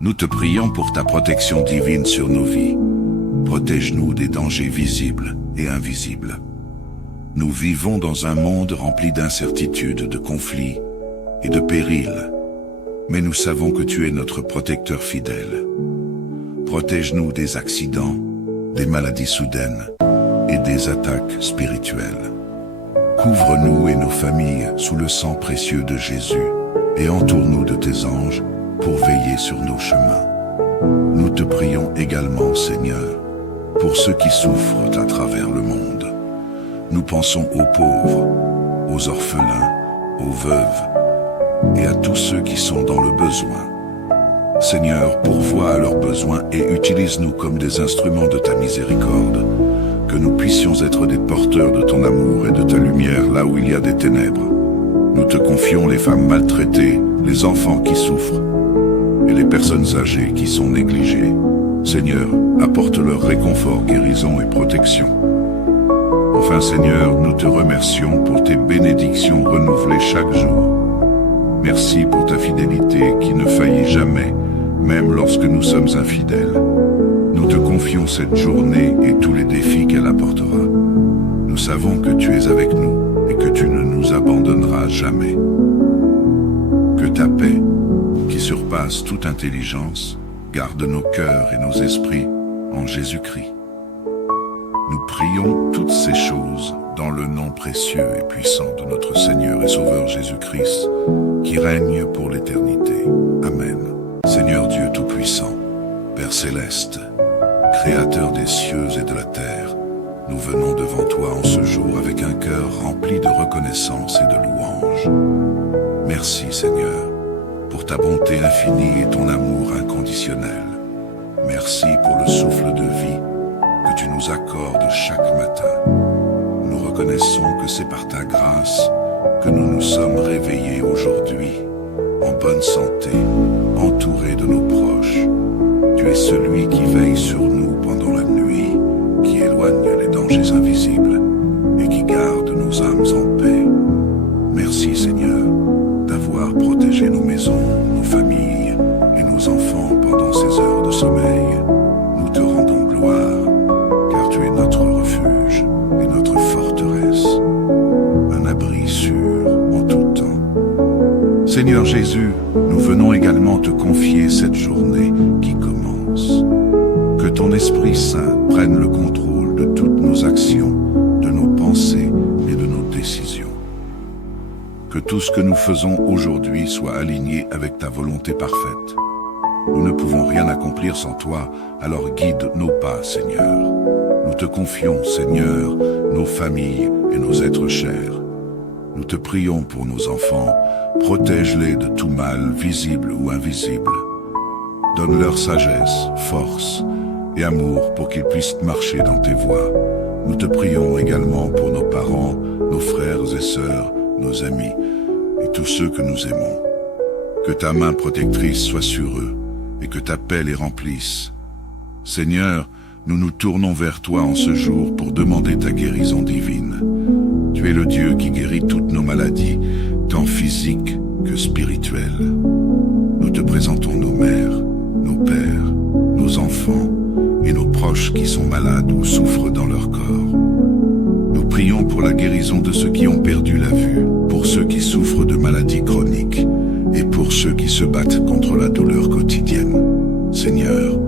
nous te prions pour ta protection divine sur nos vies. Protège-nous des dangers visibles et invisibles. Nous vivons dans un monde rempli d'incertitudes, de conflits et de périls. Mais nous savons que tu es notre protecteur fidèle. Protège-nous des accidents, des maladies soudaines et des attaques spirituelles. Couvre-nous et nos familles sous le sang précieux de Jésus et entoure-nous de tes anges pour veiller sur nos chemins. Nous te prions également, Seigneur, pour ceux qui souffrent à travers le monde. Nous pensons aux pauvres, aux orphelins, aux veuves et à tous ceux qui sont dans le besoin. Seigneur, pourvois à leurs besoins et utilise-nous comme des instruments de ta miséricorde, que nous puissions être des porteurs de ton amour et de ta lumière là où il y a des ténèbres. Nous te confions les femmes maltraitées, les enfants qui souffrent et les personnes âgées qui sont négligées. Seigneur, apporte leur réconfort, guérison et protection. Enfin Seigneur, nous te remercions pour tes bénédictions renouvelées chaque jour. Merci pour ta fidélité qui ne faillit jamais, même lorsque nous sommes infidèles. Nous te confions cette journée et tous les défis qu'elle apportera. Nous savons que tu es avec nous et que tu ne nous abandonneras jamais. Que ta paix, qui surpasse toute intelligence, garde nos cœurs et nos esprits en Jésus-Christ. Nous prions toutes ces choses dans le nom précieux et puissant de notre Seigneur et Sauveur Jésus-Christ, qui règne pour l'éternité. Amen. Seigneur Dieu Tout-Puissant, Père Céleste, Créateur des cieux et de la terre, nous venons devant toi en ce jour avec un cœur rempli de reconnaissance et de louange. Merci Seigneur, pour ta bonté infinie et ton amour inconditionnel. Merci pour le souffle de vie que tu nous accordes chaque matin. Nous reconnaissons que c'est par ta grâce que nous nous sommes réveillés aujourd'hui, en bonne santé, entourés de nos proches. Tu es celui qui veille sur nous pendant la nuit, qui éloigne les dangers invisibles et qui garde nos âmes en paix. Merci Seigneur, Seigneur Jésus, nous venons également te confier cette journée qui commence. Que ton Esprit Saint prenne le contrôle de toutes nos actions, de nos pensées et de nos décisions. Que tout ce que nous faisons aujourd'hui soit aligné avec ta volonté parfaite. Nous ne pouvons rien accomplir sans toi, alors guide nos pas, Seigneur. Nous te confions, Seigneur, nos familles et nos êtres chers. Nous te prions pour nos enfants, protège-les de tout mal, visible ou invisible. Donne-leur sagesse, force et amour pour qu'ils puissent marcher dans tes voies. Nous te prions également pour nos parents, nos frères et sœurs, nos amis et tous ceux que nous aimons. Que ta main protectrice soit sur eux et que ta paix les remplisse. Seigneur, nous nous tournons vers toi en ce jour pour demander ta guérison divine. Tu es le Dieu qui guérit toutes nos maladies, tant physiques que spirituelles. Nous te présentons nos mères, nos pères, nos enfants et nos proches qui sont malades ou souffrent dans leur corps. Nous prions pour la guérison de ceux qui ont perdu la vue, pour ceux qui souffrent de maladies chroniques et pour ceux qui se battent contre la douleur quotidienne. Seigneur,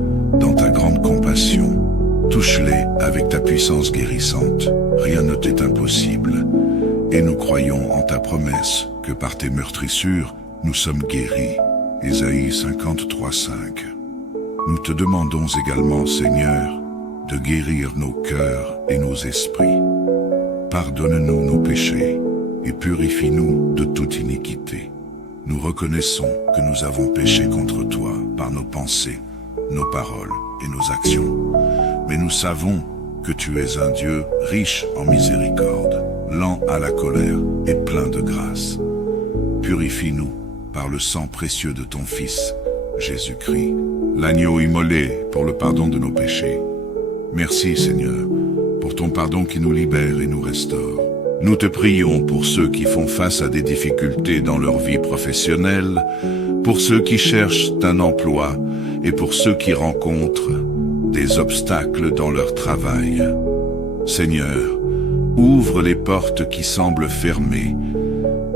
dans ta grande compassion, touche-les avec ta puissance guérissante. Rien ne t'est impossible. Et nous croyons en ta promesse que par tes meurtrissures, nous sommes guéris. Ésaïe 53:5. Nous te demandons également, Seigneur, de guérir nos cœurs et nos esprits. Pardonne-nous nos péchés et purifie-nous de toute iniquité. Nous reconnaissons que nous avons péché contre toi par nos pensées, nos paroles et nos actions. Mais nous savons que tu es un Dieu riche en miséricorde, lent à la colère et plein de grâce. Purifie-nous par le sang précieux de ton Fils, Jésus-Christ, l'agneau immolé pour le pardon de nos péchés. Merci Seigneur, pour ton pardon qui nous libère et nous restaure. Nous te prions pour ceux qui font face à des difficultés dans leur vie professionnelle, pour ceux qui cherchent un emploi et pour ceux qui rencontrent des obstacles dans leur travail. Seigneur, ouvre les portes qui semblent fermées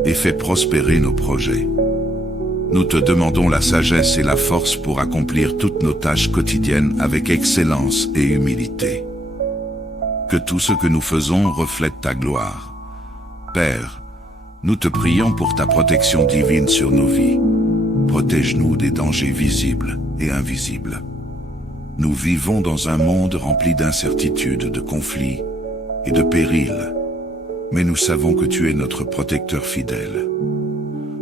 et fais prospérer nos projets. Nous te demandons la sagesse et la force pour accomplir toutes nos tâches quotidiennes avec excellence et humilité. Que tout ce que nous faisons reflète ta gloire. Père, nous te prions pour ta protection divine sur nos vies. Protège-nous des dangers visibles et invisibles. Nous vivons dans un monde rempli d'incertitudes, de conflits et de périls. Mais nous savons que tu es notre protecteur fidèle.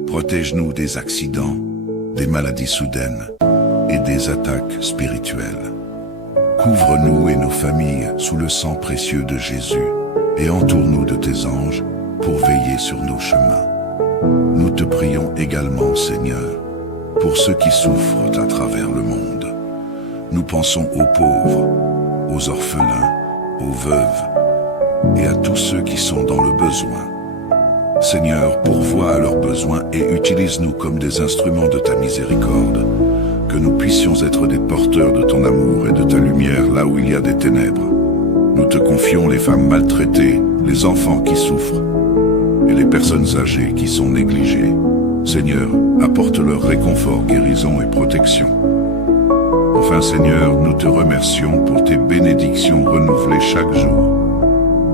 Protège-nous des accidents, des maladies soudaines et des attaques spirituelles. Couvre-nous et nos familles sous le sang précieux de Jésus et entoure-nous de tes anges pour veiller sur nos chemins. Nous te prions également, Seigneur, pour ceux qui souffrent à travers le monde. Nous pensons aux pauvres, aux orphelins, aux veuves et à tous ceux qui sont dans le besoin. Seigneur, pourvois à leurs besoins et utilise-nous comme des instruments de ta miséricorde, que nous puissions être des porteurs de ton amour et de ta lumière là où il y a des ténèbres. Nous te confions les femmes maltraitées, les enfants qui souffrent et les personnes âgées qui sont négligées. Seigneur, apporte leur réconfort, guérison et protection. Enfin Seigneur, nous te remercions pour tes bénédictions renouvelées chaque jour.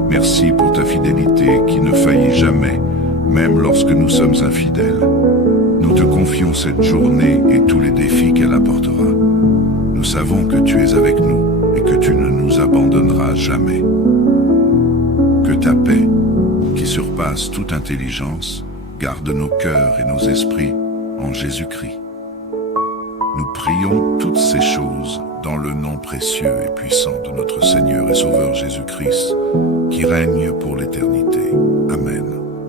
Merci pour ta fidélité qui ne faillit jamais, même lorsque nous sommes infidèles. Nous te confions cette journée et tous les défis qu'elle apportera. Nous savons que tu es avec nous et que tu ne nous abandonneras jamais. Que ta paix, qui surpasse toute intelligence, garde nos cœurs et nos esprits en Jésus-Christ. Nous prions toutes ces choses dans le nom précieux et puissant de notre Seigneur et Sauveur Jésus-Christ, qui règne pour l'éternité. Amen.